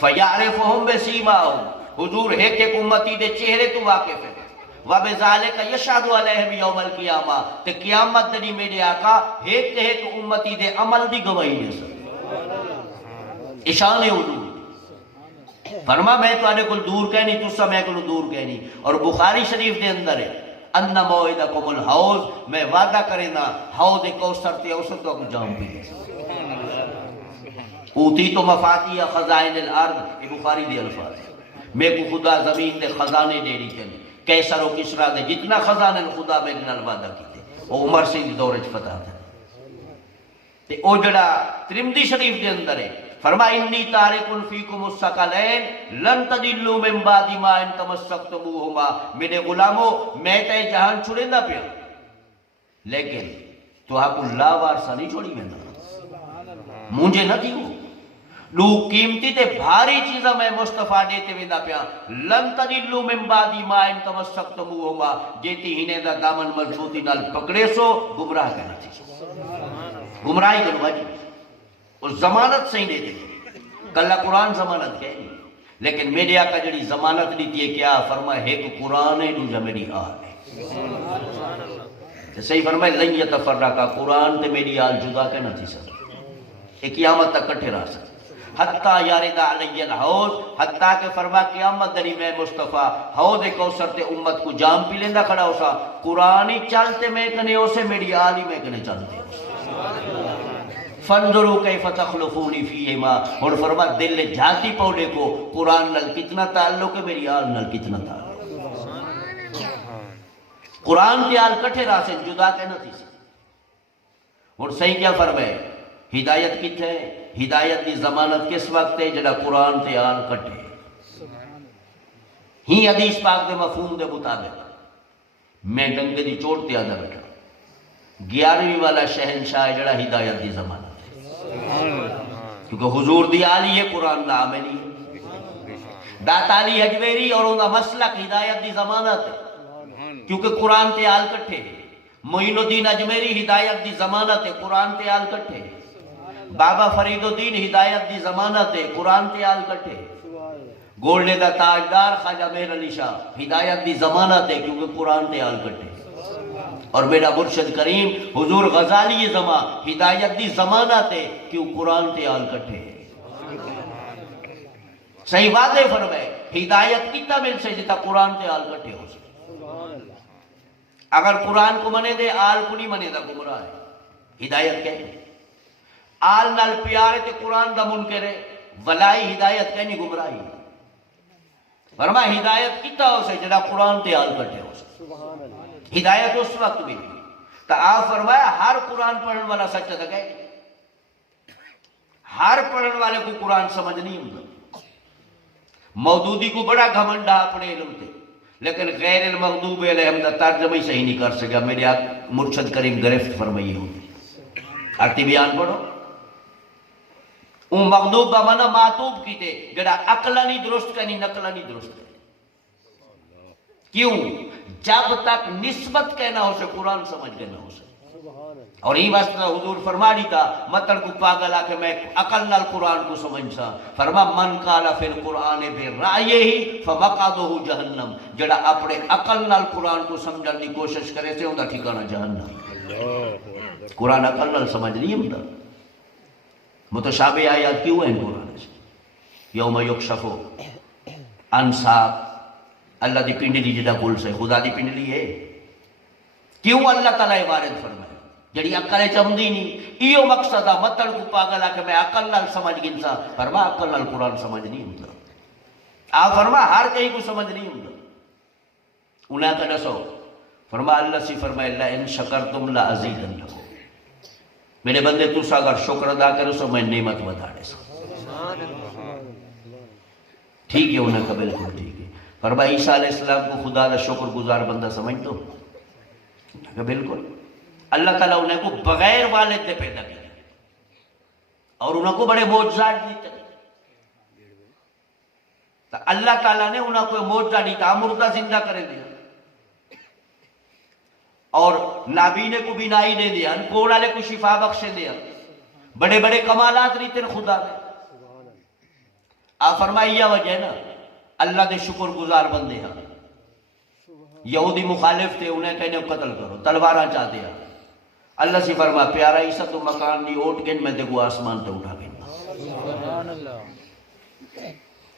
فیعرفہم بسیماہم، حضور ایک ایک امتی دے چہرے تو واقف ہے۔ وَبِذَالِكَ يَشْهَدُ عَلَيْهِمْ يَوْمَ الْقِيَامَةِ، تے قیامت دنی میرے آقا ایک ایک امتی دے عمل دی گواہی دے سکتے۔ اشان حضور فرما میں تو آنے کو دور کہنی تُسا میں کو دور کہنی۔ اور بخاری شریف دے اندر ہے ان موعدکم الحوض، میں وعدہ کرے نا حوض کوثر تے اوسط تو جام پی اوتی تو مفاتیح خزائن الارض، یہ بخاری دے الفاظ ہے۔ میں کو خدا زمین دے خزانے دے رہی چلی، کیسر و کسرا دے جتنا خزانہ خدا میں نال وعدہ کیتے، وہ عمر سنگھ دور وچ فتح تھا۔ تے او جڑا ترمذی شریف دے اندر ہے فرما انی تارک فیکم الثقلین لن تضلوا من بعد ما ان تمسکتموہما، میرے غلاموں میں تے جہان چھڑیندا پیا لیکن تو آپ اللہ وارثہ نہیں چھوڑی میں مجھے نہ دیو لو قیمتی تے بھاری چیزاں میں مصطفیٰ دیتے ویندہ پیا لن تضلوا من بعد ما ان تمسکتموہما، جیتی ہینے دا دامن مضبوطی نال پکڑے سو گمراہ کرنا تھی، گمراہی کروا جی اس ضمانت صحیح نہیں دی۔ کلہ قرآن ضمانت کہہ نہیں، لیکن میرے آقا جڑی ضمانت لیتی ہے کیا فرمائے ایک قرآن ہے دوجہ میری آل ہے۔ صحیح فرمائے لن یتفرقا، قرآن تے میری آل جدا کہنا تھی سکتا، ایک قیامت تک کٹھے رہ سکتا۔ حتیٰ یارد علی الحوض، حتیٰ کہ فرما قیامت دری میں مصطفیٰ حوض کوثر تے امت کو جام پی لیندہ کھڑا ہو سا، قرآن ہی چلتے میں کنے اسے میری آل ہی میں کنے چلتے ہو۔ فنظروا کیف تخلفون فیہما، اور فرما دل جھاتی پوڑے کو قرآن نال کتنا تعلق ہے، میری آل نال کتنا تعلق۔ قرآن کے آل کٹھے راسے جدا کے نہ تھی سی اور صحیح کیا فرمائے ہدایت کت ہے ہدایت دی ضمانت کس وقت ہے جڑا قرآن تے آل کٹھے ہی حدیث پاک دے مفہوم دے مطابق میں ڈنگے دی چوٹ تے آدھا بیٹھا 11ویں والا شہنشاہ جڑا ہدایت دی ضمانت ہے کیونکہ حضور دی آلی ہے قرآن دا عملی ہے داتا علی حجویری اور انہا مسلک ہدایت دی ضمانت ہے کیونکہ قرآن تے آل کٹھے معین الدین اجمیری ہدایت دی ضمانت ہے قرآن تے آل کٹھے بابا فرید الدین ہدایت دی ضمانت ہے قرآن تے آل کٹھے گولڈے دا تاجدار خواجہ مہر علی شاہ ہدایت دی ضمانت ہے کیونکہ قرآن تے آل کٹھے اور میرا مرشد کریم حضور غزالی زمان ہدایت دی ضمانت ہے کیوں قرآن تے آل کٹھے صحیح واضح فرمائے ہدایت کتا مل سے جتا قرآن تے آل کٹھے ہو سکتے اگر قرآن کو منے دے آل کو نہیں منے دا گمراہ ہے ہدایت کہے آل نال پیارے تے قرآن دا منکر ہے ولائی ہدایت کہنی گمراہی ہے فرما ہدایت کتا ہو سے جڑا قرآن تے آل کٹھے ہو سے ہدایت اس وقت بھی تا آپ فرمایا ہر قرآن پڑھن والا سچا تھا کہ ہر پڑھن والے کو قرآن سمجھ نہیں ہوتا مودودی کو بڑا گھمنڈا اپنے علم تے لیکن غیر المغضوب علیہم دا ترجمہ ہی صحیح نہیں کر سکا میرے مرشد کریم گرفت فرمائی ہوتی آرتی بیان پڑھو اون مغضوب با منا معتوب کی تے جڑا عقلہ نہیں درست کا نہیں نقلہ نہیں درست ہے کیوں جب تک نسبت کہنا ہو سے قرآن سمجھ کے نہ ہو سے اور یہ واسطہ حضور فرما دیتا مطر کو پاگل آکے میں عقل نال قرآن کو سمجھسا فرما من قالا فی القرآن بے رائے ہی فمقادہو جہنم جڑا اپنے عقل نال قرآن کو سمجھن دی کوشش کرے سے ہوندہ ٹھکانا جہنم قرآن عقل نال سمجھ نہیں ہوندہ متشابہ آیات کیوں ہیں قرآن سے یوم یکشفو انساق اللہ دی پنڈلی جدا گل سے خدا دی پنڈلی ہے کیوں اللہ تعالیٰ عبارت فرمائے جڑی عقل چمدی نہیں ایو مقصد ہے مطلع کو پاگل آکے میں عقل نال سمجھ گنسا فرما عقل نال قرآن سمجھ نہیں ہوتا آپ فرما ہر کہیں کو سمجھ نہیں ہوتا انہاں کا نسو فرما اللہ سی فرمائے اللہ ان شکرتم لا عزیزن لکو میرے بندے تو سا اگر شکر ادا کرو سو میں نعمت بتاڑے سا ٹھیک ہے انہاں کا بالکل ٹھیک ہے فرما عیسیٰ علیہ السلام کو خدا دا شکر گزار بندہ سمجھ دو بالکل اللہ تعالیٰ انہیں کو بغیر والد دے پیدا کیا اور انہیں کو بڑے معجزات دیتے تو اللہ تعالیٰ نے انہیں کوئی معجزہ دیتا مردہ زندہ کرے دیا اور نابینے کو بینائی دے دیا کوڑ والے کو شفا بخشے دیا بڑے بڑے کمالات دیتے خدا نے آپ فرمائیے وجہ نا اللہ دے شکر گزار بندے ہیں یہودی مخالف تھے انہیں کہنے قتل کرو تلوارہ چاہ دیا اللہ سے فرما پیارا عیسیٰ تو مکان دی اوٹ گن میں دیکھو آسمان تے اٹھا گن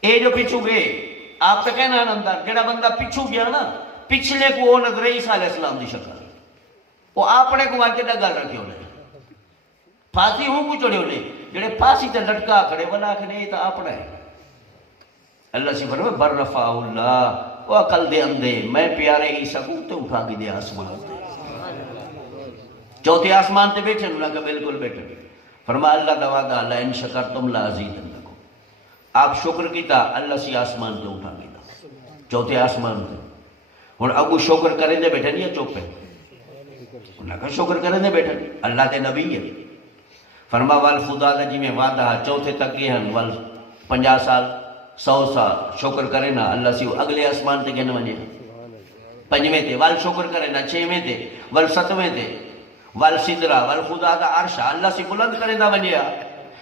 اے جو پچھو گئے آپ تو کہنا ہے اندر جڑا بندہ پچھو گیا نا پچھلے کو وہ نظر عیسیٰ علیہ السلام دی شکل وہ اپنے کو آتے ڈگل رکھے ہونے پھانسی ہوں کو چڑے ہونے جڑے پھانسی تے لٹکا کھڑے بنا کے نہیں تا اپنا ہے اللہ سے فرما بر رفع اللہ وہ عقل دے اندے میں پیارے عیسیٰ کو تے اٹھا کے دے آسمان تے چوتھے آسمان تے بیٹھے انہوں نے بالکل بیٹھے فرما اللہ دوادا اللہ ان شکرتم لا عزیزن لکم آپ شکر کیتا اللہ سی آسمان تے اٹھا کے دا چوتھے آسمان تے ہن اگو شکر کریں دے بیٹھے نہیں چوک پہ انہوں نے شکر کریں دے بیٹھے اللہ تے نبی ہے فرما وال خدا دا جی میں وعدہ چوتھے تک گئے ہیں وال 50 سال 100 سال شکر کرے نا اللہ سی اگلے آسمان تے کہنے وجے 5ویں تے وال شکر کرے نا 6ویں تے وال 7ویں تے وال صدرہ وال خدا دا عرش اللہ سی بلند کرے دا وجے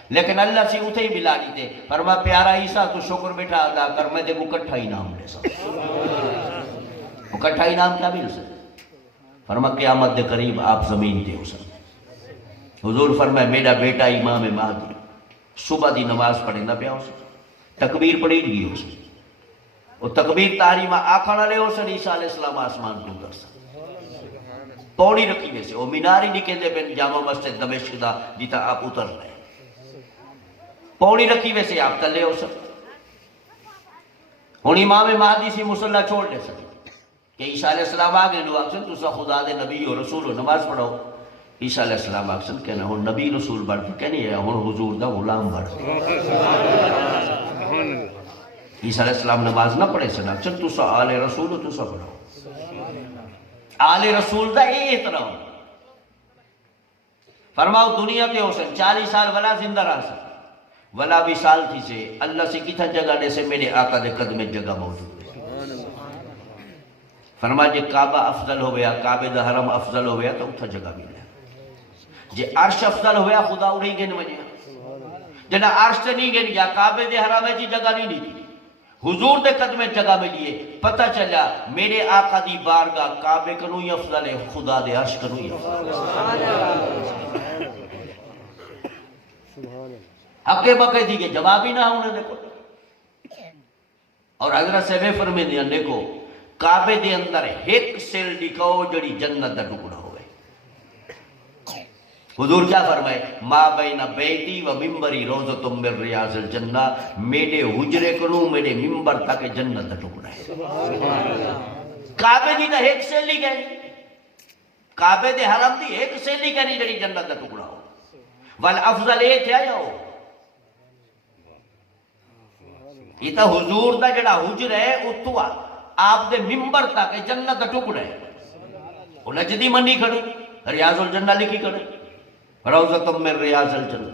لیکن اللہ سی اتھے ہی بلا دیتے فرما پیارا عیسیٰ تو شکر بیٹھا ادا کر میں دیکھو کٹھا انعام دے سکتا وہ کٹھا انعام کیا مل سکتا فرما قیامت دے قریب آپ زمین تے ہو سکتے حضور فرمائے میرا بیٹا امام مہدی صبح دی نماز پڑھیں نہ پیا ہو سکتا تکبیر پڑھی گئی ہو سکتی وہ تکبیر تحریمہ آکھانا لے ہو سکتا عیسیٰ علیہ السلام آسمان کو کر سکتا پوڑی رکھی ویسے وہ میناری نکل دے پہ جامع مسجد دمشق دا جیتا آپ اتر رہے پوڑی رکھی ویسے آپ تلے ہو سکتے ہوں امام مہدی سی مسلح چھوڑ لے سکتے کہ عیسیٰ علیہ السلام آگے لو آکسن تو سا خدا دے نبی و رسول و نماز پڑھو. عیسیٰ علیہ السلام آکسن کہنا ہوں نبی رسول بڑھتے کہنی ہے ہوں حضور دا غلام بڑھتے. عیسیٰ علیہ السلام نماز نہ پڑھے سن آکسن تو سا آل رسول و تو سا پڑھو. آل رسول دا اے احترام. فرماؤ دنیا تے ہو سن 40 سال ولا زندہ رہ سن ولا بھی سال تھی سے اللہ سے کتھا جگہ دے سے میرے آقا دے قدم جگہ موجود ہے. فرما جے کعبہ افضل ہو گیا کعبے دا حرم افضل ہو گیا تو اتھا جگہ ملے. جے عرش افضل ہو گیا خدا اڑیں گے نمجھے جنا عرش سے نہیں گے یا کعبے دے حرم ہے جی جگہ نہیں دی حضور دے قدم جگہ ملیے. پتہ چلا میرے آقا دی بارگاہ کعبے کنوئی افضل ہے خدا دے عرش کنوئی افضل ہے. حقے بقے دی کے جواب ہی نہ ہونے دیکھو. اور حضرت صحیح فرمے دیا دیکھو کعبے دے اندر ایک سیل دکھاؤ جڑی جنت دا ٹکڑا ہوئے. حضور کیا فرمائے ما بین بیتی و ممبری روزتم من ریاض الجنہ میرے حجرے کنو میرے ممبر تک جنت دا ٹکڑا ہے. کعبے دی دا ایک سیلی گئی کعبے دے حرم دی ایک سیلی گئی جڑی جنت دا ٹکڑا ہو. والافضل اے تھے آیا ہو یہ تا حضور دا جڑا حجر ہے اتو آپ دے ممبر تک جنت دا ٹکڑا ہے. وہ نجدی منی کھڑے ریاض الجنہ لکھی کھڑے روزتم من ریاض الجنہ.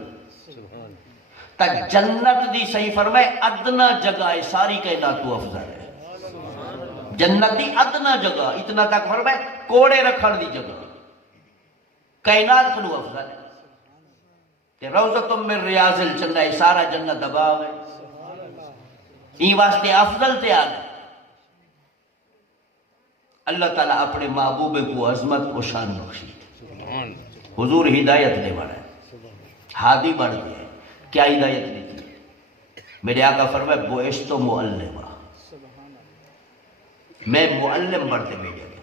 تا جنت دی صحیح فرمائے ادنا جگہ ہے ساری کائنات تو افضل ہے. جنت دی ادنا جگہ اتنا تک فرمائے کوڑے رکھڑ دی جگہ کائنات کو افضل ہے. کہ روزتم من ریاض الجنہ سارا جنت دباؤ ہے. این واسطے افضل تے آگئے. اللہ تعالیٰ اپنے محبوب کو عظمت و شان بخشی. حضور ہدایت دے بڑا ہے ہادی بڑھ گیا ہے. کیا ہدایت دیتی ہے میرے آقا فرمائے بوئستو معلمہ میں معلم بڑھتے بھیجا گیا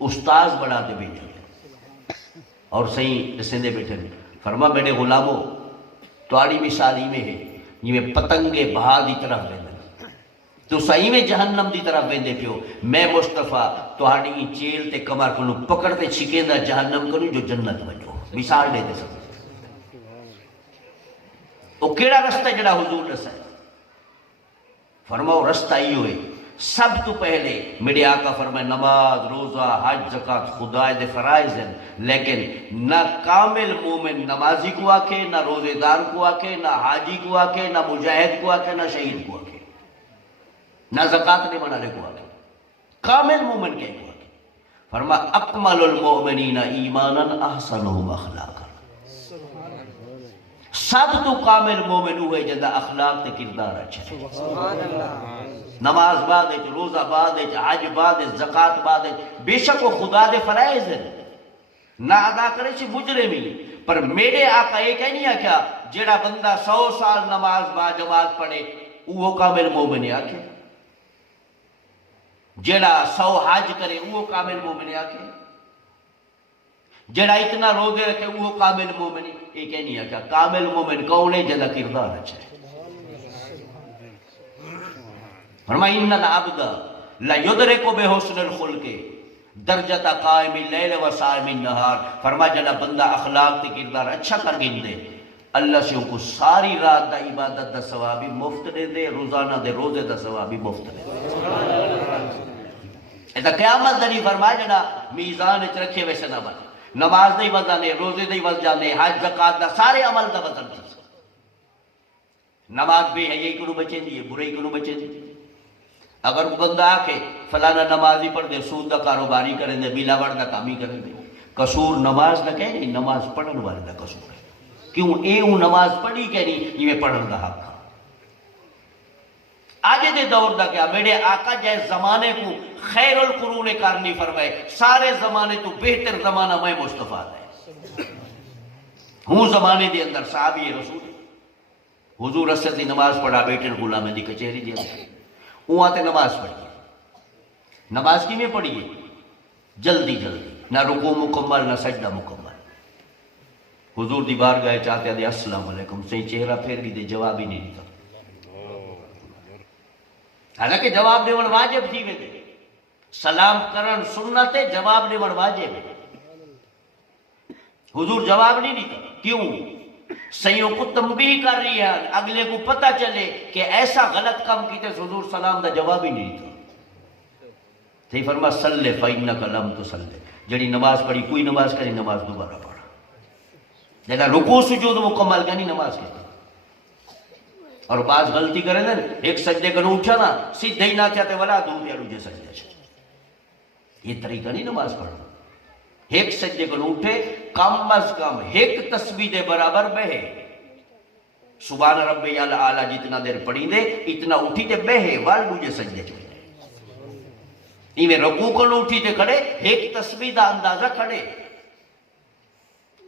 استاذ بڑھاتے بھیجا گیا. اور صحیح رسندے بیٹھے فرما میرے غلاموں تواری مثال ہی میں ہے یہ میں پتنگے بہا دی طرف ویندے تو صحیح میں جہنم دی طرف ویندے پیو. میں مصطفیٰ تواری چیل تے کمر کنو پکڑتے چھکیندہ جہنم کنو جو جنت وجو مثال دیتے سب. وہ کیڑا رستہ جڑا حضور رسا ہے فرماؤ رستہ ہی ہوئے. سب تو پہلے میرے آقا فرمائے نماز روزہ حج زکاة خدا دے فرائض ہیں لیکن نہ کامل مومن نمازی کو آکے نہ روزے دار کو آکے نہ حاجی کو آکے نہ مجاہد کو آکے نہ شہید کو آکے نہ زکاة نہیں منانے کو آکے کامل مومن کے کو آکے. فرما اکمل المؤمنین ایمانا احسنہم اخلاقا. سب تو کامل مومن ہوئے جندہ اخلاق تے کردار اچھا ہے. نماز بعد ہے روزہ بعد ہے حج بعد ہے زکاة بعد ہے بے شک وہ خدا دے فرائض ہے نہ ادا کرے سے مجرمی. پر میرے آقا یہ کہنی ہے کیا جیڑا بندہ 100 سال نماز با جماعت پڑھے وہ کامل مومن آکے جیڑا 100 حج کرے وہ کامل مومن آکے جیڑا اتنا روزے رکھے وہ کامل مومن. یہ کہنی ہے کیا کامل مومن کون ہے جیڑا کردار اچھا ہے. فرمایا ان العبد لا یدرک بحسن الخلق درجۃ قائم اللیل و صائم النہار. فرمایا جنا بندہ اخلاق تے کردار اچھا کر گندے اللہ سے ان کو ساری رات دا عبادت دا ثواب بھی مفت دے دے روزانہ دے روزے دا ثواب بھی مفت دے دے. ایسا قیامت دنی فرمایا جنا میزان اچ رکھے ویسے نہ بنے نماز دے وزن ہے روزے دے وزن ہے حج زکاة دا سارے عمل دا وزن ہے. نماز بھی ہے یہی کنو بچے دی ہے برے کنو بچے دی. اگر وہ بندہ آکے فلانا نمازی پڑھ دے سود دا کاروباری کریں دے بیلا وڑ دا کامی کریں دے قصور نماز نہ کہہ نہیں نماز پڑھن والے دا قصور ہے. کیوں اے ہوں نماز پڑھی کہہ نہیں یہ پڑھن دا حق. آج دے دور دا کیا میرے آقا جائے زمانے کو خیر القرون کارنی فرمائے سارے زمانے تو بہتر زمانہ میں مصطفیٰ ہے ہوں زمانے دے اندر صحابی رسول حضور رسل دی نماز پڑھا بیٹن غلامہ دی کچہری دی وہ آتے نماز پڑھیے. نماز کی میں پڑھیے جلدی جلدی نہ رکوع مکمل نہ سجدہ مکمل. حضور دی بارگاہ چاہتے دے السلام علیکم صحیح چہرہ پھیر بھی دے جواب ہی نہیں دیتا. حالانکہ جواب دے واجب تھی میں دے سلام کرن سنت ہے، جواب نہیں واجب ہے۔ حضور جواب نہیں دیتا، کیوں؟ سیوں کو تنبیہ کر رہی ہے، اگلے کو پتہ چلے کہ ایسا غلط کام کیتے حضور سلام دا جواب ہی نہیں دیتا۔ تھی فرما صلی فإنک لم تصلی، جڑی نماز پڑھی کوئی نماز کری، نماز دوبارہ پڑھا، جگہ رکوع سجود مکمل کرنی نماز کے۔ اور بعض غلطی کریں نا، ایک سجدے کرو اٹھا نا سیدھے ہی نہ چاہتے ولا دوں دیا روجے سجدے سے، یہ طریقہ نہیں نماز پڑھنا۔ ایک سجدے کو اٹھے، کم از کم ایک تسبیح دے برابر بہے، سبحان ربی الاعلی جتنا دیر پڑھی دے اتنا اٹھی تے بہے، وال دوجے سجدے چلے ایویں رکوع کو اٹھی تے کھڑے، ایک تسبیح دا اندازہ کھڑے۔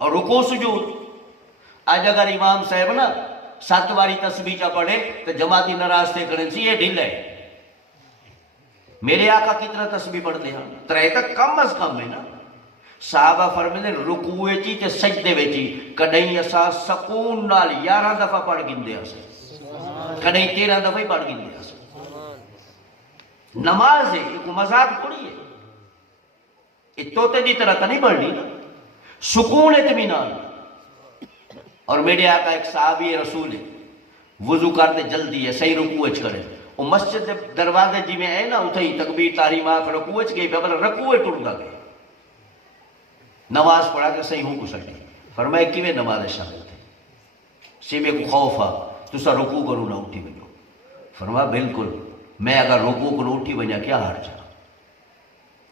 اور رکوع سجود، آج اگر امام صاحب نا 7 باری تسبیح چا پڑھے تو جماعتی ناراض تے کریں سی یہ ڈھیل ہے۔ میرے آقا کتنا تسبیح پڑھتے ہیں؟ 3 تک کم از کم ہے نا۔ صحابہ فرماتے ہیں رکوع وچ تے سجدے وچ کدی اساں سکون نال 11 دفعہ پڑھ گندے اساں، کدی 13 دفعہ ہی پڑھ گندے اساں۔ نماز ہے، ایک مذاق تھوڑی ہے، یہ طوطے دی طرح تو نہیں پڑھنی نا، سکون اطمینان۔ اور میرے آقا ایک صحابی رسول ہے، وضو کرتے جلدی ہے، صحیح رکوع وچ کرے، وہ مسجد دے دروازے جی میں ہے نا، اتھے ہی تکبیر تحریم آکھ رکوع وچ گئی، پہ رکوع ٹردا گئے، نماز پڑھا کے صحیح ہوں کچھ گئی۔ فرمایا کیویں نماز شامل تھے؟ سیبے کو خوف آ تسا رکوع کرو نہ اٹھی ونجو۔ فرمایا بالکل، میں اگر رکوع کو اٹھی ونجا کیا ہار جا،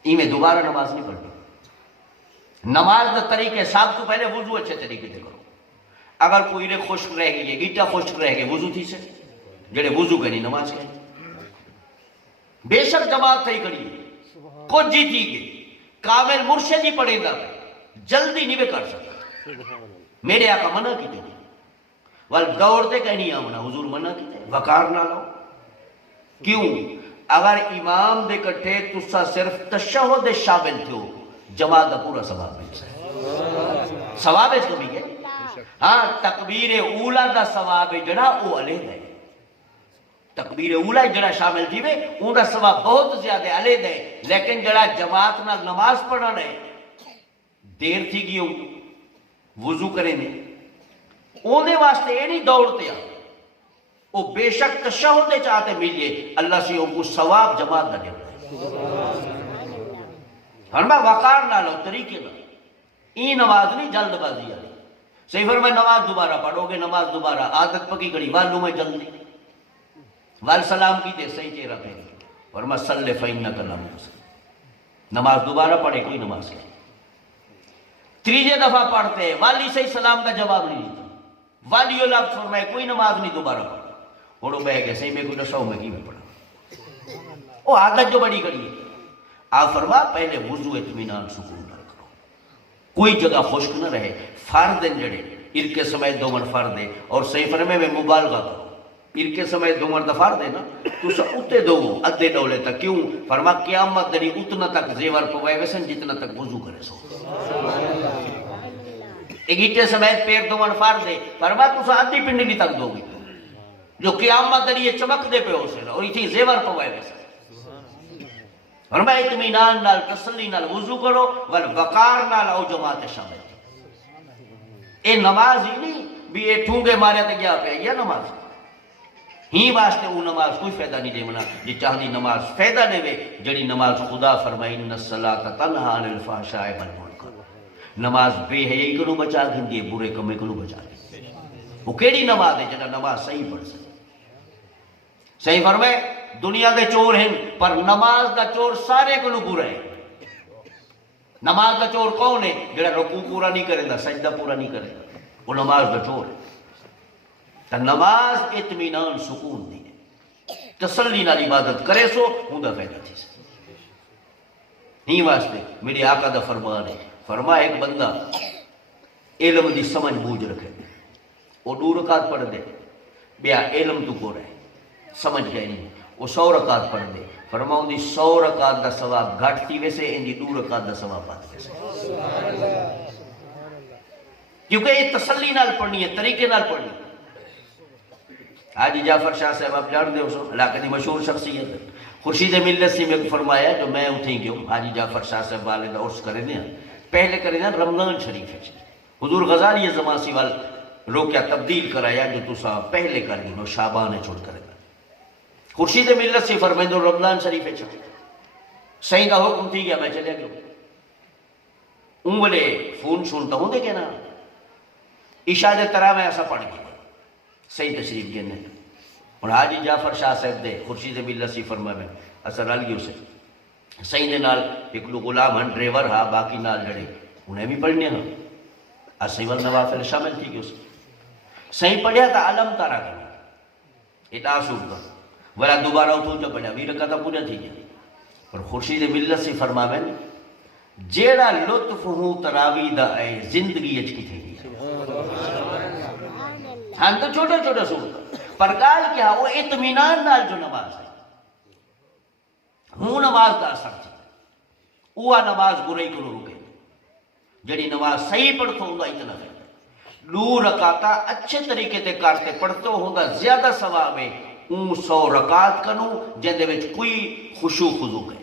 ایویں دوبارہ نماز نہیں پڑھنی۔ نماز دا طریقے سب تو پہلے وضو اچھے طریقے سے کرو۔ اگر کوئی نے خشک رہ گئی ہے، گیٹا خشک رہ گئے، وضو تھی سے جڑے وضو کرنی نماز کرنی، بے شک جماعت تھی کری کچھ جی تھی گئی، کامل مرشد ہی پڑھے گا، جلدی نہیں کر سکتا۔ میرے آقا منع کی تھی، وال دوڑتے کہ نہیں آمنا، حضور منع کی تھی، وقار نہ لو۔ کیوں؟ اگر امام دے کٹھے تسا صرف تشہد شامل تھو، جماعت دا پورا ثواب مل سکتا، ثواب اس کو بھی ہے۔ ہاں تکبیر اولا دا ثواب جڑا او علیحدہ ہے، تکبیر اولا جڑا شامل تھی وے اون دا ثواب بہت زیادہ علیحدہ ہے، لیکن جڑا جماعت نہ نماز پڑھنا ہے دیر تھی گئی وضو کریں دے اون دے واسطے یہ نہیں دوڑتے آ، او بے شک تشہد چاہتے ملیے، اللہ سے ان کو ثواب جماعت نہ دے۔ فرما وقار نہ لو، طریقے نہ، این نماز نہیں جلد بازی آئی۔ صحیح فرمایا نماز دوبارہ پڑھو گے، نماز دوبارہ عادت پکی کری، والوں میں جلدی وال سلام کی تے صحیح چہرہ پہ فرما صلی فإنک لم تصلی، نماز دوبارہ پڑھے کوئی نماز کرے، تیجے دفعہ پڑھتے ہیں والی صحیح سلام کا جواب نہیں دیتا، والی لفظ فرمائے کوئی نماز نہیں دوبارہ پڑھا، اوڑو بہ گئے صحیح میں کوئی نشاؤ میں کی میں پڑھا، وہ عادت جو بڑی کری ہے۔ آپ فرما پہلے وضو اطمینان سکون نہ کرو، کوئی جگہ خشک نہ رہے، فرد جڑے ارکے سمیت 2 منٹ فرد ہے، اور صحیح فرمے میں مبالغہ کرو، ارکے سمیت 2 منٹ فرد ہے نا، تو سا اتے دو ادھے ڈولے تک، کیوں؟ فرما قیامت دری اتنا تک زیور پوائے ویسن جتنا تک وضو کرے سو، ایک ارکے سمیت پیر 2 منٹ فرد ہے، فرما تو سا ادھی پنڈلی تک دو گی، جو قیامت دری یہ چمک دے پہ ہو سے اور یہ زیور پوائے ویسن۔ فرما اطمینان نال تسلی نال وضو کرو، والوقار نال او جماعت شامل۔ اے نماز ہی نہیں بھی اے ٹھونگے مارے تے گیا پہ، یہ نماز ہی واسطے وہ نماز کوئی فائدہ نہیں دے منا، جی چاہدی نماز فائدہ دے وے، جڑی نماز خدا فرمائی ان الصلاۃ تنہی عن الفحشاء والمنکر، نماز بے حیائی کو بچا گندی ہے، برے کمے کو بچا گندی ہے۔ وہ کیڑی نماز ہے جڑا نماز صحیح پڑھ سکے؟ صحیح فرمائے دنیا دے چور ہیں پر نماز دا چور سارے کو برا ہے۔ نماز دا چور کون ہے؟ جڑا رکوع پورا نہیں کرے گا، سجدہ پورا نہیں کرے گا، وہ نماز دا چور ہے۔ تو نماز اطمینان سکون دی ہے، تسلی نال عبادت کرے سو ہوں دا فائدہ تھی سے ہی واسطے میرے آقا دا فرمان ہے، فرما ایک بندہ علم دی سمجھ بوجھ رکھے، وہ 2 رکعت پڑھ دے، بیا علم تو کو رہے سمجھ گئے نہیں، وہ 100 رکعت پڑھ دے، فرماؤں دی 100 رکعت دا ثواب گھٹ تھی ویسے، ان دی 2 رکعت دا ثواب بات ویسے، کیونکہ یہ تسلی نال پڑھنی ہے، طریقے نال پڑھنی ہے۔ حاجی جعفر شاہ صاحب آپ جان دے ہو سو علاقے دی مشہور شخصیت ہے، خورشید ملت سے میں فرمایا جو میں اتھیں گیوں حاجی جعفر شاہ صاحب والے دا عرص کرے دیا پہلے کرے دیا رمضان شریف ہے حضور غزالی زمان سی وال روکیا تبدیل کرایا جو تسا پہلے کر گی نو شعبان چھوڑ کرے گا خورشید ملت سے فرمائیں دو رمضان شریف ہے صحیح دا حکم تھی گیا میں چلے گیا بولے فون سنتا ہوں دیکھے نا عشاء دے طرح میں ایسا پڑھ گیا صحیح تشریف گینے اور حاجی جعفر شاہ صاحب دے خورشید ملت سے فرمائے میں اثر آلیوں سے صحیح دے نال ایک لو غلام ہن ڈریور ہاں باقی نال جڑے انہیں بھی پڑھنے ہاں اسی وال نوافل شامل تھی گئے اس صحیح پڑھیا تھا علم تارا کرنا اٹا سوٹ کر ورہ دوبارہ اتھوں جو پڑھیا بھی رکھا تھا پورا تھی گیا اور خورشید ملت سے فرمائے میں جیڑا لطف ہوں تراوی دا اے زندگی اچ کی تھی ہاں تو چھوٹا چھوٹا سوٹ پرکال کیا وہ اطمینان نال جو نماز ہے ہوں نماز دا اثر تھی اوہ نماز برئی کو رکے جڑی نماز صحیح پڑھتا ہوں گا اتنا ہے لو رکاتا اچھے طریقے تے کرتے پڑھتا ہوں گا زیادہ ثواب ہے 100 رکعت کنو جندے وچ کوئی خشوع خضوع کرے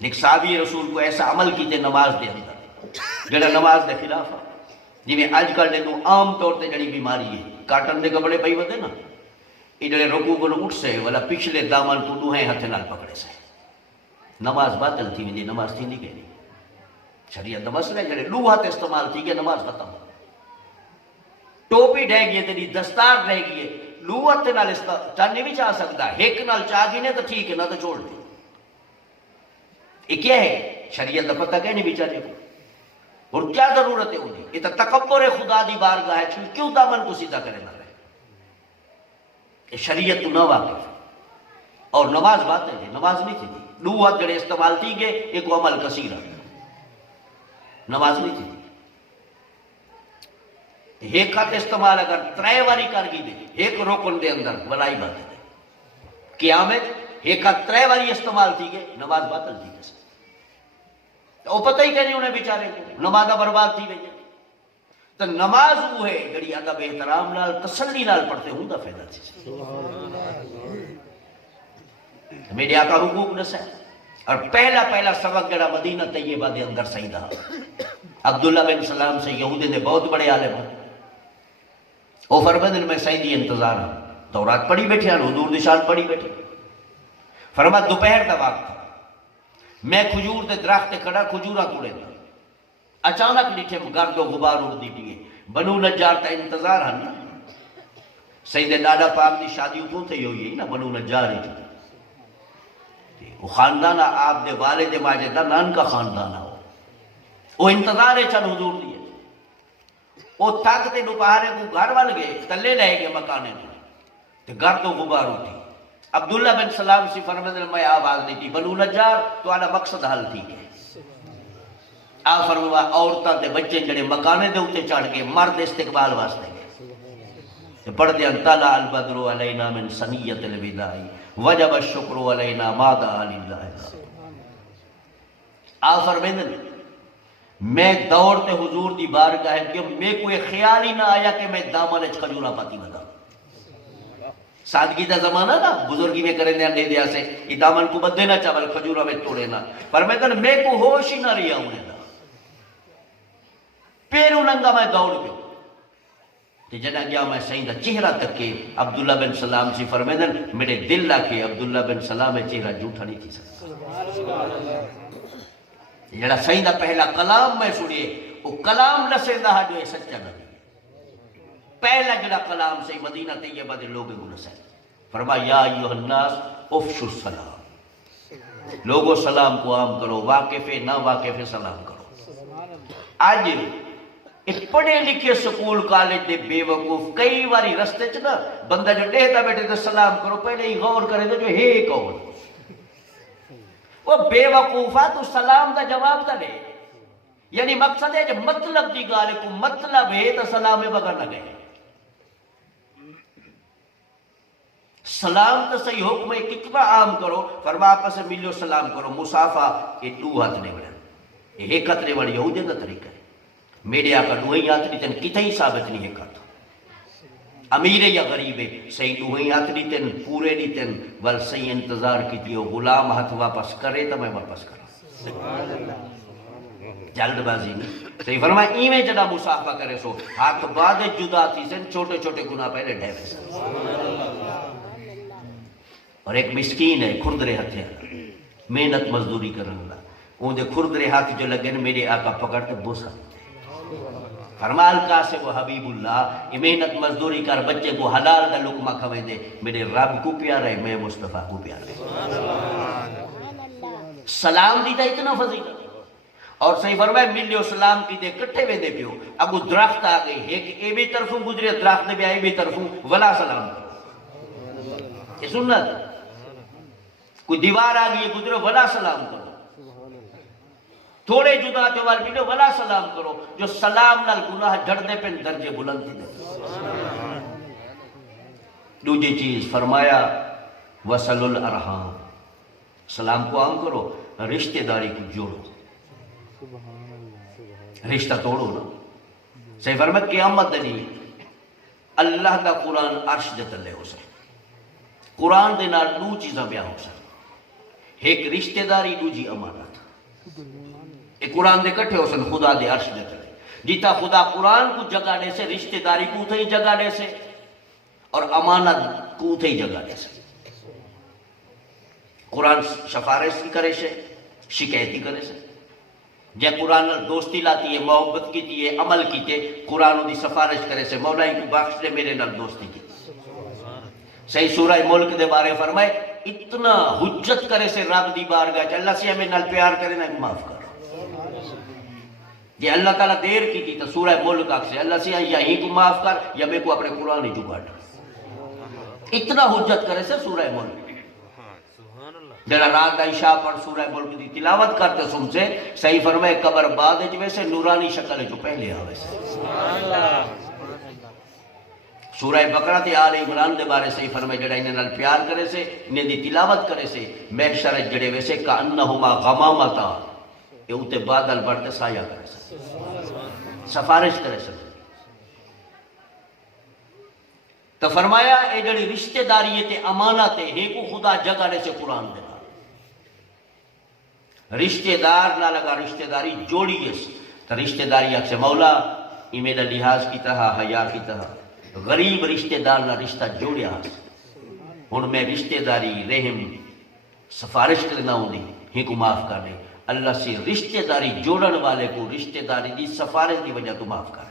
ایک صحابی رسول کو ایسا عمل کیتے نماز دے اندر جڑا نماز دے خلاف ہے جی میں آج کل دے دوں عام طور تے جڑی بیماری ہے کاٹن دے کپڑے پئی ودے نا یہ جڑے رکوع کو اٹھ سے والا پچھلے دامن کو دوہیں ہتھ نال پکڑے سے نماز باطل تھی ویندی نماز تھی نہیں کہنی شریعت دا مسئلہ جڑے لو ہاتھ استعمال تھی کہ نماز ختم ٹوپی ڈہ گئی تیری دستار رہ گئی لو ہاتھ نال چاہنے بھی چاہ سکتا ایک نال چاہ گئی نے تو ٹھیک ہے نہ تو چھوڑ دے یہ کیا ہے شریعت دا پتہ کہنے بھی چاہنے کو اور کیا ضرورت ہے انہیں یہ تو تکبر خدا دی بارگاہ ہے کیوں دامن کو سیدھا کرے نہ رہے یہ شریعت تو نہ واقف ہے اور نماز بات ہے نماز نہیں تھی لو ہاتھ جڑے استعمال تھی گئے ایک عمل کثیر ہے نماز نہیں تھی ایک ہاتھ استعمال اگر 3 واری کر گئی دے ایک رکن دے اندر بلائی بات ہے قیامت ایک ہاتھ 3 واری استعمال تھی گئے نماز باطل تھی گئے وہ پتہ ہی کہنے انہیں بیچارے کو نمازہ برباد تھی گئی تو نماز وہ ہے جڑی ادب احترام نال تسلی نال پڑھتے ہوں دا فائدہ تھی میرے آقا حقوق نس ہے اور پہلا سبق جڑا مدینہ طیبہ دے اندر سیدہ عبداللہ بن سلام سے یہودی نے بہت بڑے عالم ہیں وہ فرماتے میں سیدی انتظار ہوں تورات پڑھی بیٹھے ہیں حضور دی شان پڑھی بیٹھے فرما دوپہر دا وقت تھا میں کھجور دے درخت کھڑا کھجورا توڑے تھا اچانک نیچے گرد و غبار اڑ دی دیئے بنو نجار تا انتظار ہن سید دادا پاک دی شادی اتوں تھے ہوئی ہے نا بنو نجار ہی وہ خاندانہ آپ دے والد ماجدہ نان کا خاندانہ ہو وہ انتظار ہے چل حضور دیئے وہ تاکتے دوپہرے کو گھر وال گئے تلے لے گئے مکانے میں تو گرد و غبار اٹھی عبداللہ بن سلام سی فرماتے میں آواز نہیں تھی بنو نجار تو آنا مقصد حل تھی کہ آپ فرموا عورتاں تے بچے جڑے مکانے دے ہوتے چڑھ کے مرد استقبال واسطے گئے پڑھ دیا طلع البدر علینا من سنیت الوداعی وجب الشکر علینا ما دعا للہ آپ فرماتے میں دوڑتے حضور دی بارگاہ ہے کہ میں کوئی خیال ہی نہ آیا کہ میں دامن اچ کھجورا پاتی بدا سادگی دا زمانہ نا بزرگی میں کرنے دے دیا سے یہ دامن کو بدے نہ چاول کھجورا میں توڑے نہ فرماتے میں کو ہوش ہی نہ رہا انہیں دا پیروں ننگا میں دوڑ گیا تو جنا گیا میں صحیح دا چہرہ تک کے عبداللہ بن سلام سی فرماتے میرے دل لکھے عبداللہ بن سلام میں چہرہ جھوٹا نہیں تھی سکتا جڑا صحیح دا پہلا کلام میں سنیے وہ کلام لسے دا جو ہے سچا نبی پہلا جڑا کلام سے مدینہ طیبہ دے لوگے کو لسے فرمایا یا ایوہ الناس افشوا السلام لوگوں سلام کو عام کرو واقف نہ واقف سلام کرو آج پڑھے لکھے سکول کالج دے بے وقوف کئی واری رستے چنا بندہ جو ڈہتا بیٹھے تو سلام کرو پہلے ہی غور کرے تو جو ہے کون وہ بے وقوفہ تو سلام دا جواب دا لے یعنی مقصد ہے جو مطلب دی گالے کو مطلب ہے تو سلام بغیر نہ گئے سلام تو صحیح حکم ہے کتنا عام کرو فرما آپس سے ملیو سلام کرو مسافہ یہ دو ہاتھ نہیں بڑھا یہ ایک خطرے والی یہودی دا طریقہ ہے میرے آقا دو ہی ہاتھ نہیں تن کتنا ہی ثابت نہیں ہے کہتا امیر یا غریب ہے صحیح دوہیں ہاتھ دیتن پورے دیتن ول صحیح انتظار کی غلام ہاتھ واپس کرے تو میں واپس کرا جلد بازی نہیں صحیح فرمایا ایویں جڑا مصافحہ کرے سو ہاتھ بعد جدا تھی سن چھوٹے چھوٹے گناہ پہلے ڈھیوے سن اور ایک مسکین ہے کھردرے ہتھے محنت مزدوری کرنے لگا اون دے کھردرے ہاتھ جو لگے میرے آقا پکڑتے بوسا فرمال قاسم و حبیب اللہ یہ محنت مزدوری کر بچے کو حلال دا لقمہ کھوے دے میرے رب کو پیارا ہے میں مصطفیٰ کو پیارا ہے سلام دیتا اتنا فضیلت اور صحیح فرمائے ملیو سلام کی دے کٹھے وے دے پیو اگو درخت آ گئی ایک اے بھی طرفوں گزرے درخت دے بھی آئے بھی طرفوں ولا سلام کرو یہ سنت کوئی دیوار آ گئی گزرے ولا سلام کرو تھوڑے جدا جو وال بیٹو ولا سلام کرو جو سلام نال گناہ جڑ دے پہ درجے بلند دے دوجی چیز فرمایا وصل الارحام سلام کو عام کرو رشتہ داری کو جوڑو رشتہ توڑو نا صحیح فرمایا قیامت دنی اللہ دا قرآن عرش دے تلے ہو سکتا قرآن دے نال دو چیزاں بیان ہو سکتا ایک رشتہ داری دوجی امانت ایک قرآن دے کٹھے ہو سن خدا دے عرش دے تلے جیتا خدا قرآن کو جگہ دے سے رشتہ داری کو تھی جگہ دے سے اور امانت کو تھی جگہ دے سے قرآن سفارش کی کرے سے شکایتی کرے سے جے قرآن دوستی لاتی ہے محبت کی تھی ہے عمل کی تے قرآن دی سفارش کرے سے مولا کو بخش دے میرے نال دوستی کی صحیح سورہ ملک دے بارے فرمائے اتنا حجت کرے سے رب دی بارگاہ اللہ سے ہمیں نال پیار کرے نہ معاف کر یہ اللہ تعالیٰ دیر کی تھی تو سورہ ملک سے اللہ سے یا ہی کو معاف کر یا میں کو اپنے قرآن ہی چکاٹ اتنا حجت کرے سے سورہ ملک جڑا رات دا عشاء پر سورہ ملک دی تلاوت کرتے سن سے صحیح فرمائے قبر بعد ویسے نورانی شکل جو پہلے آوے سے سورہ بقرہ تے آل عمران دے بارے صحیح فرمائے جڑا انہیں نال پیار کرے سے انہیں دی تلاوت کرے سے محشر جڑے ویسے کانہما غمامتا یہ اوتے بادل بڑھتے سایہ کرے سے سفارش کرے سے تو فرمایا اے جڑی رشتہ داری تے امانت ہے کو خدا جگہ دے سے قرآن دے رشتہ دار نہ لگا رشتہ داری جوڑی اس تو رشتہ داری اکسے مولا ای میرا لحاظ کی طرح حیا کی طرح غریب رشتہ دار نہ رشتہ جوڑیا ہن میں رشتہ داری رحم سفارش کرنا ہوں دی ہی کو معاف کر دے اللہ سے رشتہ داری جوڑن والے کو رشتہ داری دی سفارش دی وجہ تو معاف کر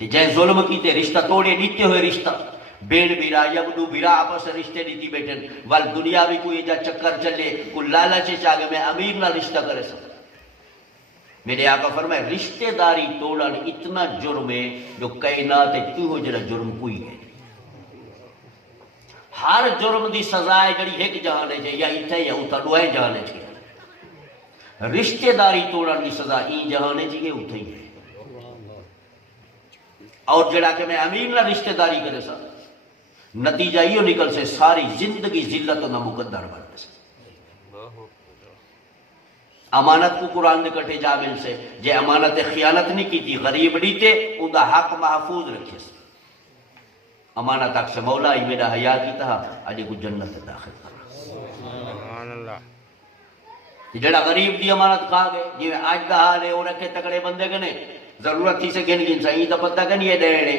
دے جائے ظلم کی تے رشتہ توڑے دیتے ہوئے رشتہ بیڑ بیرا یبدو بیرا آپس رشتے دیتی بیٹھن وال دنیا بھی کوئی جا چکر چلے کوئی لالچے چاگے میں امیر نہ رشتہ کرے سکتا میرے آقا فرمائے رشتہ داری توڑن اتنا جرم ہے جو کائنات تو ہو جڑا جرم کوئی ہے ہر جرم دی سزائے جڑی ایک جہانے چھے یا اتھے یا اتھا دوائے جہانے چھے رشتہ داری توڑن دی سزا این جہانے چھے اتھے ہی ہے اور جڑا کہ میں امیر نہ رشتہ داری کرے سا نتیجہ یہ نکل سے ساری زندگی ذلت نہ مقدر بن سے امانت کو قرآن نے کٹھے جامل سے جے امانت خیانت نہیں کی تھی غریب دیتے ان کا حق محفوظ رکھے سے امانت تک سے مولا ہی میرا حیا کی تھا آج کو جنت داخل کر جڑا غریب دی امانت کھا گئے جی آج دا حال ہے وہ رکھے تکڑے بندے گنے ضرورت تھی سے گن گن سا یہ تو پتہ کہ نہیں ہے دینے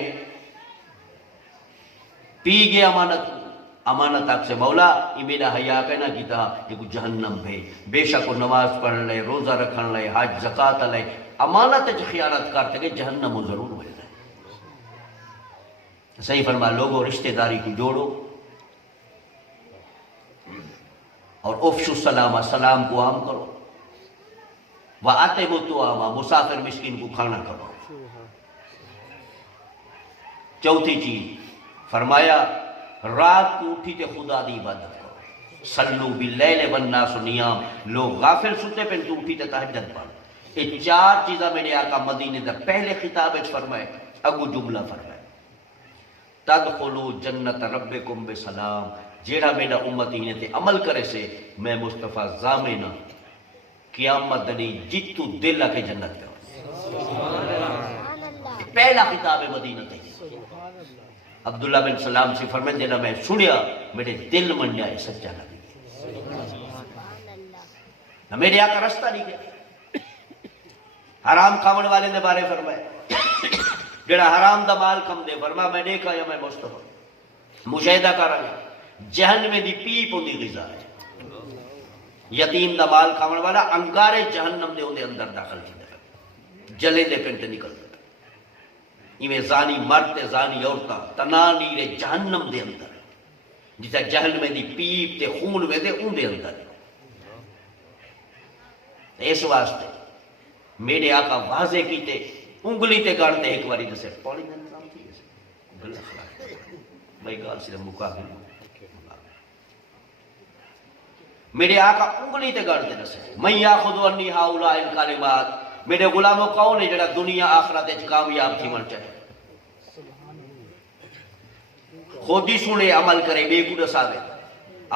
پی گئے امانت تک سے مولا یہ میرا حیا کہنا کی تھا یہ کو جہنم بے شک وہ نماز پڑھ لے روزہ رکھن لے حج زکات لے امانت خیانت کرتے گئے جہنم وہ ضرور مل جائے صحیح فرما لوگوں رشتہ داری کو جوڑو اور افشو السلام سلام کو عام کرو وَآتِمُوا الطَّعَامَ مسافر مسکین کو کھانا کرو چوتھی چیز فرمایا رات کو اٹھی تے خدا دی عبادت کرو صلو باللیل والناس نیام لوگ غافل ستے پہ تو اٹھی تے تہجد پڑھ یہ چار چیزاں میرے آقا مدینے دا پہلے خطاب فرمائے اگو جملہ فرمائے تدخلوا جنت ربکم بسلام جیڑا میرا امتی نے تے عمل کرے سے میں مصطفیٰ ضامنہ قیامت دنی جتو دل کے جنت کا پہلا خطاب مدینہ تھی عبداللہ بن سلام سے فرمائے جب میں سنیا میرے دل من جائے سچا نبی نہ میرے آقا رستہ نہیں گیا حرام کھاون والے نے بارے فرمائے جڑا حرام دا مال کم دے فرما میں دیکھا یا میں مصطفیٰ مشاہدہ کر رہا جہنم دی پیپ ہوندی غذا ہے یتیم دا مال کھاون والا انگارے جہنم دے ہوندے اندر داخل کی دے جلے دے پنٹ نکل دے ایویں زانی مرد تے زانی عورتاں تنانی رے جہنم دے اندر جسے جہنم دی پیپ تے خون میں دے اون دے اندر اس واسطے میرے آقا واضح کیتے انگلی تے گاڑتے ایک باری دسے پولی میں نظام تھی بل اخلاق بھائی گال صرف مقابل میرے آقا انگلی تے گاڑتے دسے میں یاخذ انی ہاؤلاء الکلمات میرے غلاموں کون ہے جڑا دنیا آخرت وچ کامیاب تھی من چاہے خود ہی سنے عمل کرے بے کو دساوے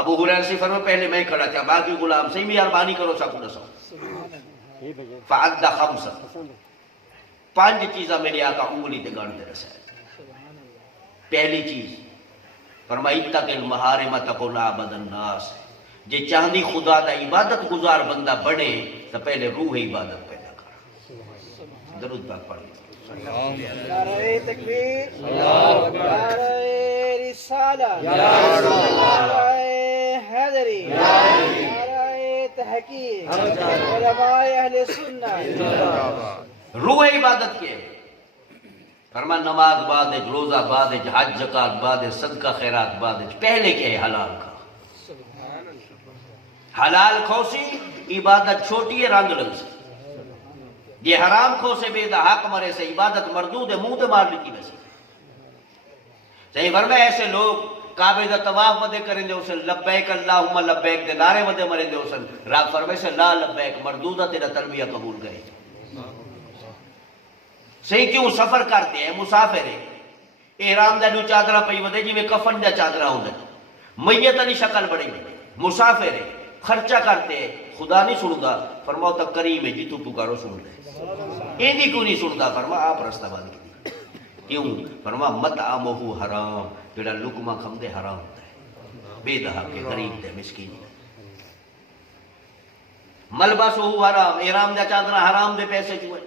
ابو ہریرہ سے فرمایا پہلے میں کھڑا تھا باقی غلام صحیح مہربانی کرو سا کو دساؤ فعد خمسہ 5 چیزاں میرے آقا انگلی تے گاڑتے رسے پہلی چیز فرمائی اتق المحارم تکن عبد الناس جے چاہندی خدا دا عبادت گزار بندہ بنے تو پہلے روح عبادت پیدا کر درود پاک پڑھیں نعرہ تکبیر نعرہ رسالہ نعرہ حیدری نعرہ تحقیق علماء اہل سنت روح عبادت کے فرما نماز بعد روزہ بعد حج زکات بعد صدقہ خیرات بعد پہلے کیا ہے حلال کا حلال کھوسی عبادت چھوٹی ہے رنگ لگ سے یہ حرام کھو سے بے دا حق مرے سے عبادت مردود ہے منہ دے مار لکی میں سے صحیح فرمایا ایسے لوگ کعبے دا طواف ودے کریں دے اسن لبیک اللہم لبیک دے نعرے ودے مریں دے اسن رب فرمائے سے لا لبیک مردودہ تیرا تلبیہ قبول کرے صحیح کیوں سفر کرتے ہیں مسافر ہے احرام دا نو چادرہ پئی ودے جی میں کفن دا چادرہ ہوں دے میت علی شکل بڑی ودے مسافر ہے خرچہ کرتے ہیں خدا نہیں سنگا فرماؤ تک کریم ہے جی تو پکارو سن لے ایدی کیوں نہیں سنتا فرما آپ رستہ بند کی کیوں فرما مطعمہ حرام جڑا لقمہ کھم دے حرام ہوتا ہے بے دہا کے غریب دے مسکین دے ملبسہ حرام احرام دا چادرہ حرام دے پیسے چوئے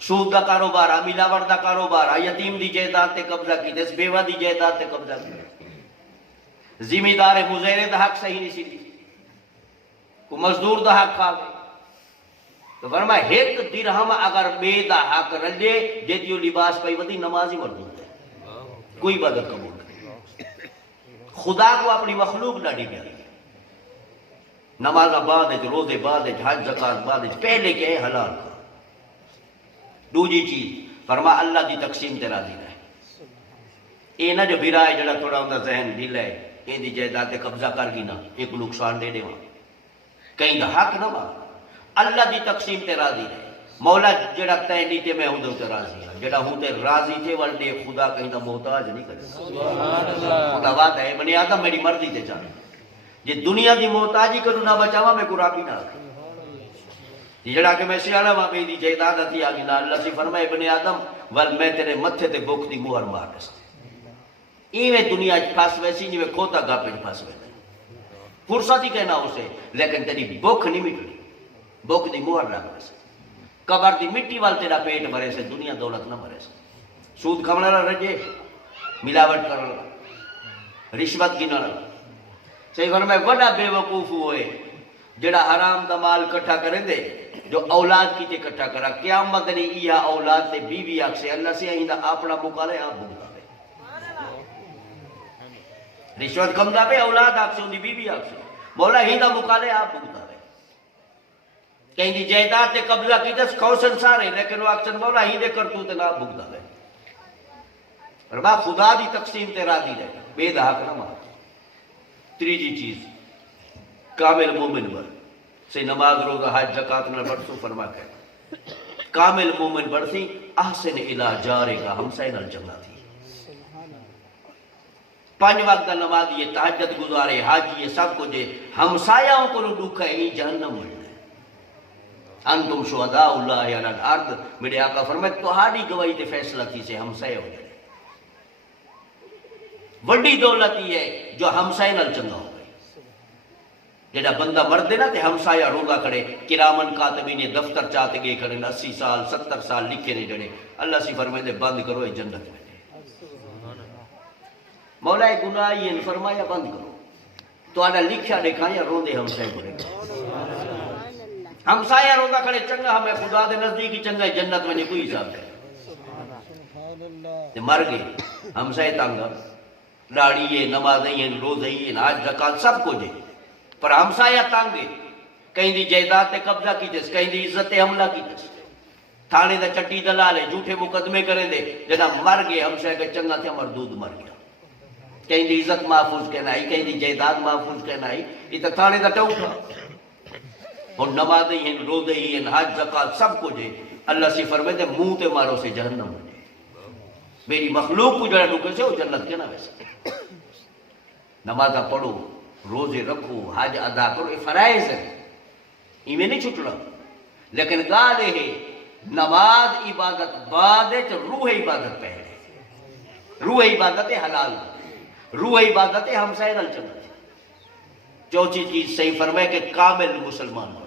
سود دا کاروبار ملاوٹ دا کاروبار یتیم دی جائیداد تے قبضہ کی دے بیوہ دی جائیداد تے قبضہ کی ذمہ دار مظاہرے دا حق صحیح نہیں سی کو مزدور دا حق کھا گئے تو فرمایا ایک درہم اگر بے دا حق رلے جیتیو لباس پئی ودی نمازی مردود ہے کوئی عبادت قبول نہیں خدا کو اپنی مخلوق ڈاڑی پیا نماز بعد روزے بعد حج زکات بعد پہلے کیا ہے حلال کا دوسری چیز فرما اللہ دی تقسیم تے راضی رہے اے نہ جو بھرا ہے جڑا تھوڑا اندر ذہن ڈھیلا ہے اے دی جائیداد تے قبضہ کر گی نا ایک نقصان دے دے وہاں کہیں دا حق نہ مانگ اللہ دی تقسیم تے راضی رہے مولا جڑا تے نہیں تے میں ہوں دے راضی ہوں جڑا ہوں تے راضی تے والدے خدا کہیں دا محتاج نہیں کرے خدا بات ہے بنی آدم میری مرضی تے چاہے جی دنیا دی محتاجی کروں نہ بچاوا میں قرابی نہ جڑا کہ میں سیالا ماں بے دی جائیداد تھی آگی نہ اللہ سے فرمائے ابن آدم ول میں تیرے متھے تے بک دی مہر مار رسا ایویں دنیا پھاس ویسی جی میں کھوتا گا پہ پھاس ویسی فرصت ہی کہنا اسے لیکن تیری بک نہیں مٹی بک دی مہر نہ مرے سے قبر دی مٹی وال تیرا پیٹ بھرے سے دنیا دولت نہ بھرے سے سود کھمنا نہ رجے ملاوٹ کرنا رشوت گنا نہ صحیح فرمائے بڑا بے وقوف ہوئے جڑا حرام دا مال کٹھا کریں دے جو اولاد کی تے کٹھا کرا قیامت نے یہ اولاد تے بیوی آگ سے اللہ سے آئندہ اپنا مقالے آپ بھوگا پہ رشوت کم دا پہ اولاد آگ سے اندھی بیوی آگ سے مولا ہی دا مقالے آپ بھوگا پہ کہیں دی جائیداد تے قبضہ کی دس کھوسن سارے لیکن وہ اکثر مولا ہی دے کرتو تے نہ بھوگا پہ ربا خدا دی تقسیم تے راضی رہے بے دہا کرنا مار تیجی چیز کامل مومن بر سے نماز روزہ حج زکات نہ برسو فرما کر کامل مومن برسی احسن الی جارے کا ہمسائے نال چنگا تھی 5 وقت نماز یہ تہجد گزارے حج یہ سب کو جے ہمسایاں کو دکھ ہے جہنم ملنا انتم شہداء اللہ علی الارض، میرے آقا فرمائے تہاڈی گواہی تے فیصلہ تھی سے ہمسائے ہو جائے. وڈی دولت یہ ہے جو ہمسائے نال چنگا ہو گئی. جڑا بندہ مرد ہے نا تے ہمسایا روزہ کھڑے، کرامن کاتبین دفتر چاہتے گئے کھڑے 80 سال 70 سال لکھے نہیں جڑے، اللہ سی فرمائے دے بند کرو یہ جنت میں. مولا گناہ یہ فرمایا بند کرو، تو آدھا لکھیا دکھایا روندے ہمسائے کو دیکھا. ہمسایا روزہ کھڑے چنگا ہمیں خدا دے نزدیک ہی چنگا ہے، جنت میں کوئی حساب ہے. مر گئے ہمسائے تانگا لاڑی ہے، نمازیں ہیں، روزے ہیں، حج زکات سب کچھ ہے، پر ہمسایا تانگے کہیں دی جائیداد تے قبضہ کیتس، کہیں دی عزت تے حملہ کیتس، تھانے دا چٹی دلال ہے، جھوٹے مقدمے کریں دے. جنا مر گئے ہمسایا کہ چنگا تھے مردود مر گیا، کہیں دی عزت محفوظ کہنا ہی، کہیں دی جائیداد محفوظ کہنا ہی، یہ تو تھانے دا ٹوٹ تھا. اور نمازیں ہیں، روزے ہیں، حج زکات سب کچھ ہے. اللہ سے فرمائے دے منہ تے مارو سے جہنم ہے. میری مخلوق کو جڑا ڈوکے سے وہ جنت کے نا ویسے. نمازہ پڑھو، روزے رکھو، حج ادا کرو، یہ فرائض ہے، میں نہیں چھٹنا. لیکن گال ہے نماز عبادت بعد ہے، روح عبادت پہلے. روح عبادت حلال، روح عبادت ہمسائے نال چنگا. چوتھی چیز صحیح فرمائے کہ کامل مسلمان بنو.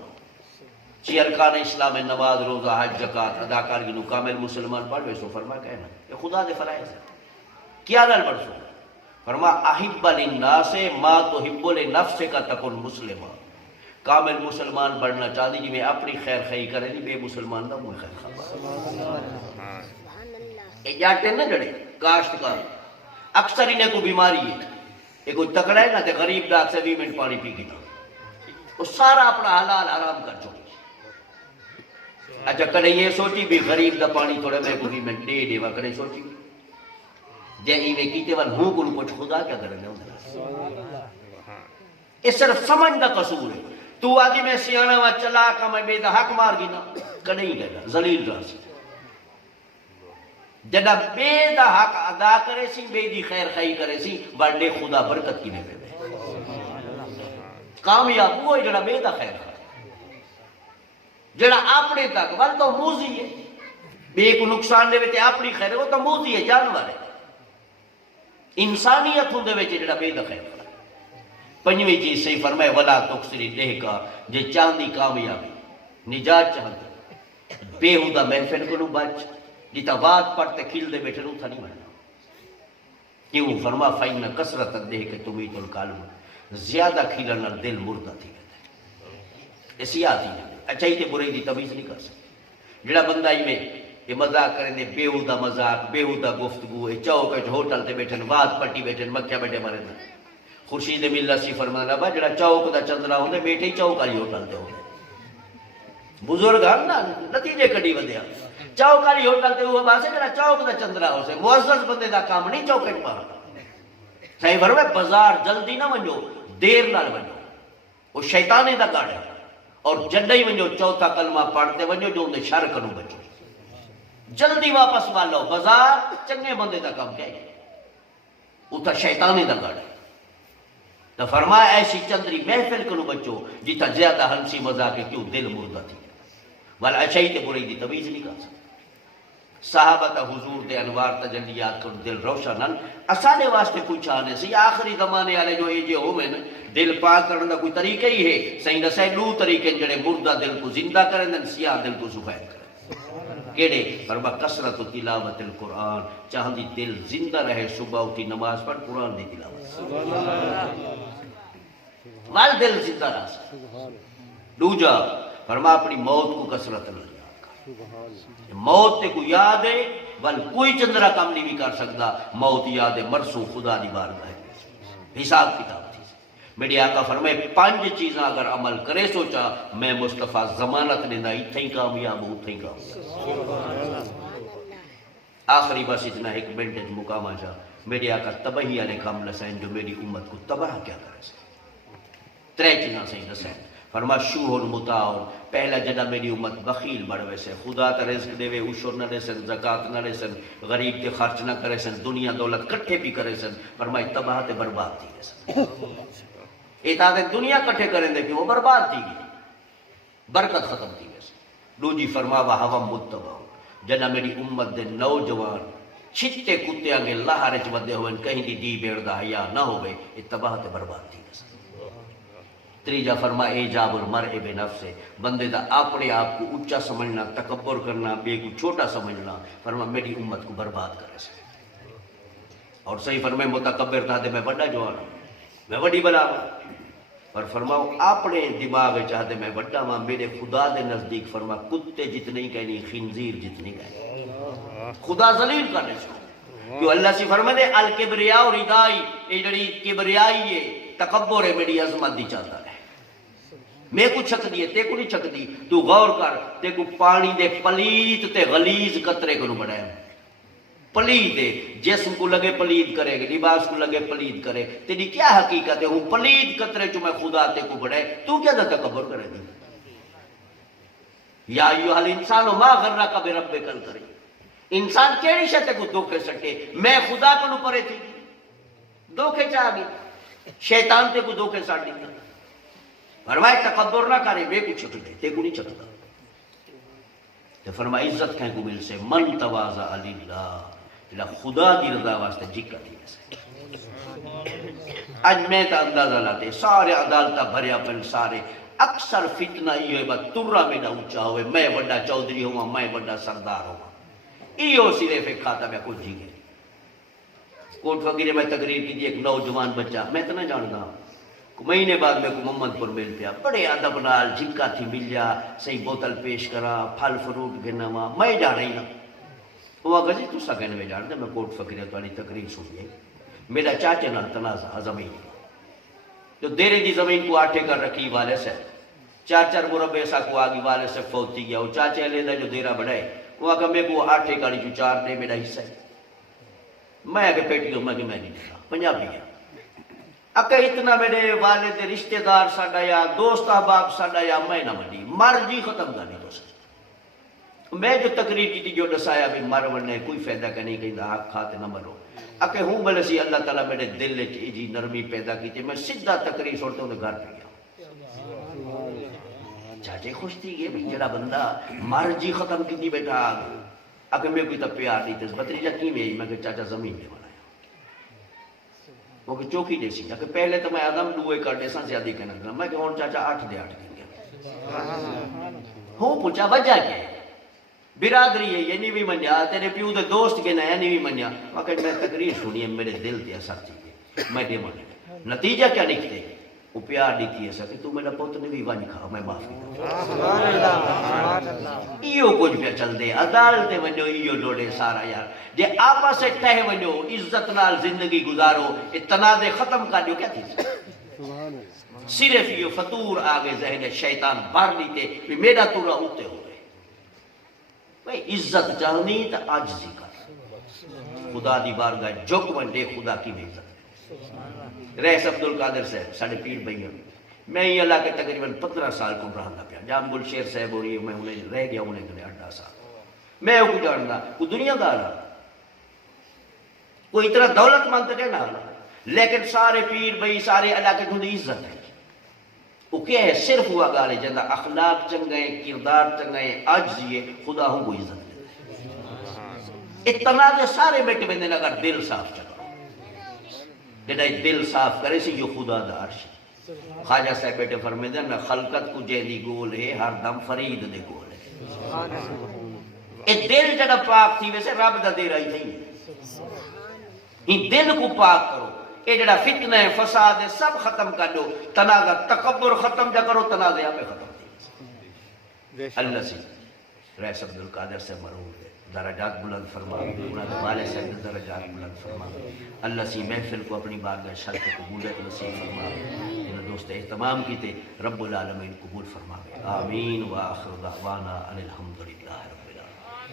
چھ ارکان اسلام نماز روزہ حج زکات ادا کاری نو کامل مسلمان پڑھ ویسو فرما کہنا یہ خدا دے فرائض ہے. کیا نال بڑھ سو فرما احب للناس ما تحب لنفسک تکن مسلما. کامل مسلمان بڑھنا چاہتی جی میں اپنی خیر خواہی کرے نہیں، بے مسلمان دا منہ خیر خواہ. یہ جاتے نہ جڑے کاشتکار اکثر انہیں کو بیماری ہے، یہ کوئی تکڑا ہے نا تے غریب دا سے 20 منٹ پانی پی گیا، وہ سارا اپنا حلال حرام کر چکے. اچھا کدے یہ سوچی بھی غریب دا پانی تھوڑا میں کو 20 منٹ دے دے، کدے سوچی جے ایویں کیتے ول ہوں کو کچھ خدا کیا کرنے ہوتا. یہ صرف سمجھ دا قصور ہے. تو آدھی میں سیانا وا چلا کا میں بے دا حق مار گی نا کدے ہی گا ذلیل راس. جدا بے دا حق ادا کرے سی، بے دی خیر خواہی کرے سی، بڑے خدا برکت کی میں پہ کامیاب وہ جڑا بے دا خیر خواہ، جڑا اپنے تک ول تو موزی ہے، بے کو نقصان دے تے اپنی خیر ہے، وہ تو موزی ہے، جانور ہے. انسانیت ہوں دے وچ جڑا بے دا خیر خواہ. پنجویں چیز صحیح فرمائے ولا تکسری دہ کا، جے چاندی کامیابی نجات چاہتے بےہودہ محفل کو بچ، جتا بات پڑھتے کھیل دے بیٹھے روتھا نہیں بننا. کیوں فرما فائن کسرت دہ کے تمیت القلب، زیادہ کھیلنا دل مردہ تھی گئے. اسی آتی ہے اچھائی تے برے دی تمیز نہیں کر سکتے. جڑا بندہ ہی میں یہ مذاق کریں دے بےہودہ مذاق، بےہودہ گفتگو، چوک ہوٹل تے بیٹھن بات پٹی بیٹھن مکھیا بیٹھے مرے نا. خورشید ملت سی فرمانا با جڑا چوک دا چندرا ہوندے بیٹھے ہی چوک والی ہوٹل تے ہوندے. بزرگ ہم نا نتیجے کڈی ودیا چوک والی ہوٹل تے وہ باسے جڑا چوک دا چندرا ہو سے معزز بندے دا کام نہیں چوکٹ پا. صحیح فرمایا بازار جلدی نہ ونجو، دیر نال ونجو، وہ شیطانے دا گاڑ ہے. اور جڈی ونجو چوتھا کلمہ پڑھتے ونجو جو اندے شر کنو بچو. جلدی واپس والو، بازار چنگے بندے دا کام کیا ہے، اتھا شیطانے دا گاڑ ہے. تو فرمایا ایسی چندری محفل کنو بچو جتا زیادہ ہنسی مذاق کیوں دل مردہ تھی والا اچھائی تے برئی دی تمیز نہیں کر سکتا. صحابہ تا حضور دے انوار تجلیات کر دل روشنن اسانے واسطے کوئی چاہنے سے آخری زمانے والے جو ایجے ہو میں دل پاک کرنے کا کوئی طریقہ ہی ہے. صحیح نہ صحیح دو طریقے جڑے مردہ دل کو زندہ کریں دن سیاہ دل کو سفید کریں. کیڑے فرما کثرت تلاوت القرآن، چاہندی دل زندہ رہے صبح اٹھی نماز پڑھ قرآن دی تلاوت مال دل زندہ رہ سکتا. دوجا فرما اپنی موت کو کثرت نہ یاد کر. موت تے کو یاد ہے بل کوئی چندرا کام نہیں بھی کر سکتا. موت یاد ہے مرسو خدا دی بارگاہ ہے حساب کتاب تھی. میرے آقا فرمائے 5 چیزاں اگر عمل کرے سوچا میں مصطفیٰ ضمانت دینا اتھے ہی کامیاب ہوں، اتھے ہی کامیاب. آخری بس اتنا ایک منٹ مقام آجا. میرے آقا تباہی والے کام لسائن جو میری امت کو تباہ کیا کرے سے 3 چیزاں صحیح لسائن. فرما شوہ متاؤ، پہلا جدا میری امت بخیل بڑھ ویسے، خدا تا رزق دے وے عشر نہ دے سن، زکاة نہ دے سن، غریب تے خرچ نہ کرے سن، دنیا دولت کٹھے بھی کرے سن. فرمائی تباہ تے برباد تھی ویسے. اطاعت دنیا کٹھے کریں دے کہ وہ برباد تھی گئی، برکت ختم تھی ویسے. دوجی فرماوا ہوا متبع جنا میری امت دے نوجوان چھتے کتے آنگے لہارے چ ودے ہوئے کہیں دی بیڑ دا حیا نہ ہوئے اتباہ تے برباد تھی گئے تریجا فرما ایجاب المرء بنفس سے بندے دا اپنے آپ کو اونچا سمجھنا تکبر کرنا بے کو چھوٹا سمجھنا فرما میری امت کو برباد کرے سے اور صحیح فرمائے متکبر تھا دے میں بڑا جوان ہوں میں بڑی بلا ہوں اور فرماؤ اپنے دماغ چاہتے میں بڑا ماں میرے خدا دے نزدیک فرما کتے جتنی کہنی خنزیر جتنی کہنی خدا ذلیل کرنے سے کیوں اللہ سے فرما دے الکبریاء اور ردائی یہ جڑی کبریائی ہے تکبر ہے میری عظمت دی چاہتا ہے میں کو چھک دیے تے کو نہیں چھک دی تو غور کر تے کو پانی دے پلیت تے غلیظ قطرے کو بڑھائے پلید ہے جسم کو لگے پلید کرے گا لباس کو لگے پلید کرے تیری کیا حقیقت ہے ہوں پلید قطرے جو میں خدا تے کو بڑھائے تو کیا دا تکبر کرے دی یا ایوہ الانسان ما غرک بربک الکریم انسان کیڑی شتے کو دھوکے سٹے میں خدا کو نو پرے تھی دھوکے چاہ گئی شیطان تے کو دھوکے ساڑ دی فرمائے تکبر نہ کرے بے کو چھک دے تے کو نہیں چھکتا تو فرمائے عزت کہیں کو مل سے من تواضع للہ خدا دی رضا واسطے جکا دینے سے آج میں تا اندازہ لاتے سارے عدالتہ بھریا پن سارے اکثر فتنہ یہ ہے ترہ میں نہ اونچا ہوئے میں بڑا چودھری ہوں میں بڑا سردار ہوں ایو صرف ایک کھاتا میں کچھ جی گئے کوٹ فقیرے میں تقریر کی دی ایک نوجوان بچہ میں تو نہ جانتا ہوں مہینے بعد میں کو محمد پر مل پیا بڑے ادب نال جھکا تھی مل جا صحیح بوتل پیش کرا پھل فروٹ گنا میں جا رہی نا وہ آگا جی تسا کہنے میں جانتے میں کوٹ فقیرت والی تقریر سن گئی میرا چاچے نال تنازع زمین جو دیرے دی زمین کو آٹھے کر رکھی والے سے چار مربع سا کو آگی والے سے فوتی گیا وہ چاچے لے دا جو دیرہ بڑھائے وہ آگا میں کو آٹھے کاری جو چار دے میرا حصہ ہے میں آگے پیٹی ہوں میں نہیں دیکھا پنجابی ہے اکے اتنا میرے والد رشتہ دار ساڈا یا دوست احباب ساڈا یا میں نہ منی مر جی ختم کرنی تو سکتا میں جو تقریر کی تھی جو دسایا بھی مر ورنے کوئی فائدہ کرنے کہیں دا حق کھاتے نہ مرو اکے ہوں بلے سی اللہ تعالیٰ میرے دل لے جی نرمی پیدا کی تھی میں سدھا تقریر سوڑتے ہوں گھر پہ گیا چاچے خوش تھی گئے جڑا بندہ مر جی ختم کی تھی بیٹا آگے اکے میں کوئی تب پیار نہیں تھے بتریجہ کی میں کہ چاچا زمین دے بنایا وہ کہ چوکی دے سی کہ پہلے تو میں آدم دوئے کر دے سان زیادہ کہنا تھا میں کہ اور چاچا 8 دے 8 کہیں گے ہوں پوچھا وجہ کیا ہے برادری ہے یہ نہیں بھی منیا تیرے پیو دے دوست کے نیا نہیں بھی منیا وقت میں تقریر سنی ہے میرے دل دیا ساتھ چیزیں میں دے مانے نتیجہ کیا لکھتے وہ پیار لکھتی ہے سا کہ تو میرا پوت نے بھی ون کھا میں معافی ایو کچھ پہ چل دے عدالتے ونجو ایو لوڑے سارا یار جے آپا سے ٹہ ونجو عزت نال زندگی گزارو تنازع ختم کر دیو کیا تھی صرف یہ فطور آگے ذہن شیطان بھر لیتے بھی میرا تورا ہوتے ہوئے بھئی عزت چاہنی تا عاجزی کر خدا دی بارگاہ جھک ونڈے خدا کی عزت رئیس عبدالقادر صاحب ساڑھے پیر بھائیوں میں یہ اللہ کے تقریباً 15 سال کو رہا پیا جام گل شیر صاحب ہو رہی ہے میں انہیں رہ گیا انہیں کنے 8 سال میں وہ جاننا وہ دنیا دار کوئی اتنا دولت مند ہے نا لیکن سارے پیر بھائی سارے اللہ کے دھندی عزت ہے وہ کیا ہے صرف ہوا گالے جندہ اخلاق چنگئے کردار چنگئے عاجزی ہے خدا ہوں کو عزت ہے اتنا دے سارے بیٹے بندے اگر دل صاف چکا جنہیں دل صاف کرے سی جو خدا دا عرش خواجہ صاحب بیٹے فرمے دے میں خلقت کو جیدی گول ہے ہر دم فرید دے گول ہے اے دل جڑا پاک تھی ویسے رب دا دے رہی تھی ان دل کو پاک کرو اے جڑا فتنہ ہے فساد ہے سب ختم کر دو تنازع تکبر ختم جا کرو تنازع پہ ختم دی اللہ سے رئیس عبدالقادر سے مرحوم ہے درجات بلند فرما انہوں والے سے درجات بلند فرما اللہ سی محفل کو اپنی بارگاہ شرط قبولیت نصیب فرما انہوں دوست اہتمام کی تھے رب العالمین قبول فرما آمین و آخر دعوانا الحمدللہ رب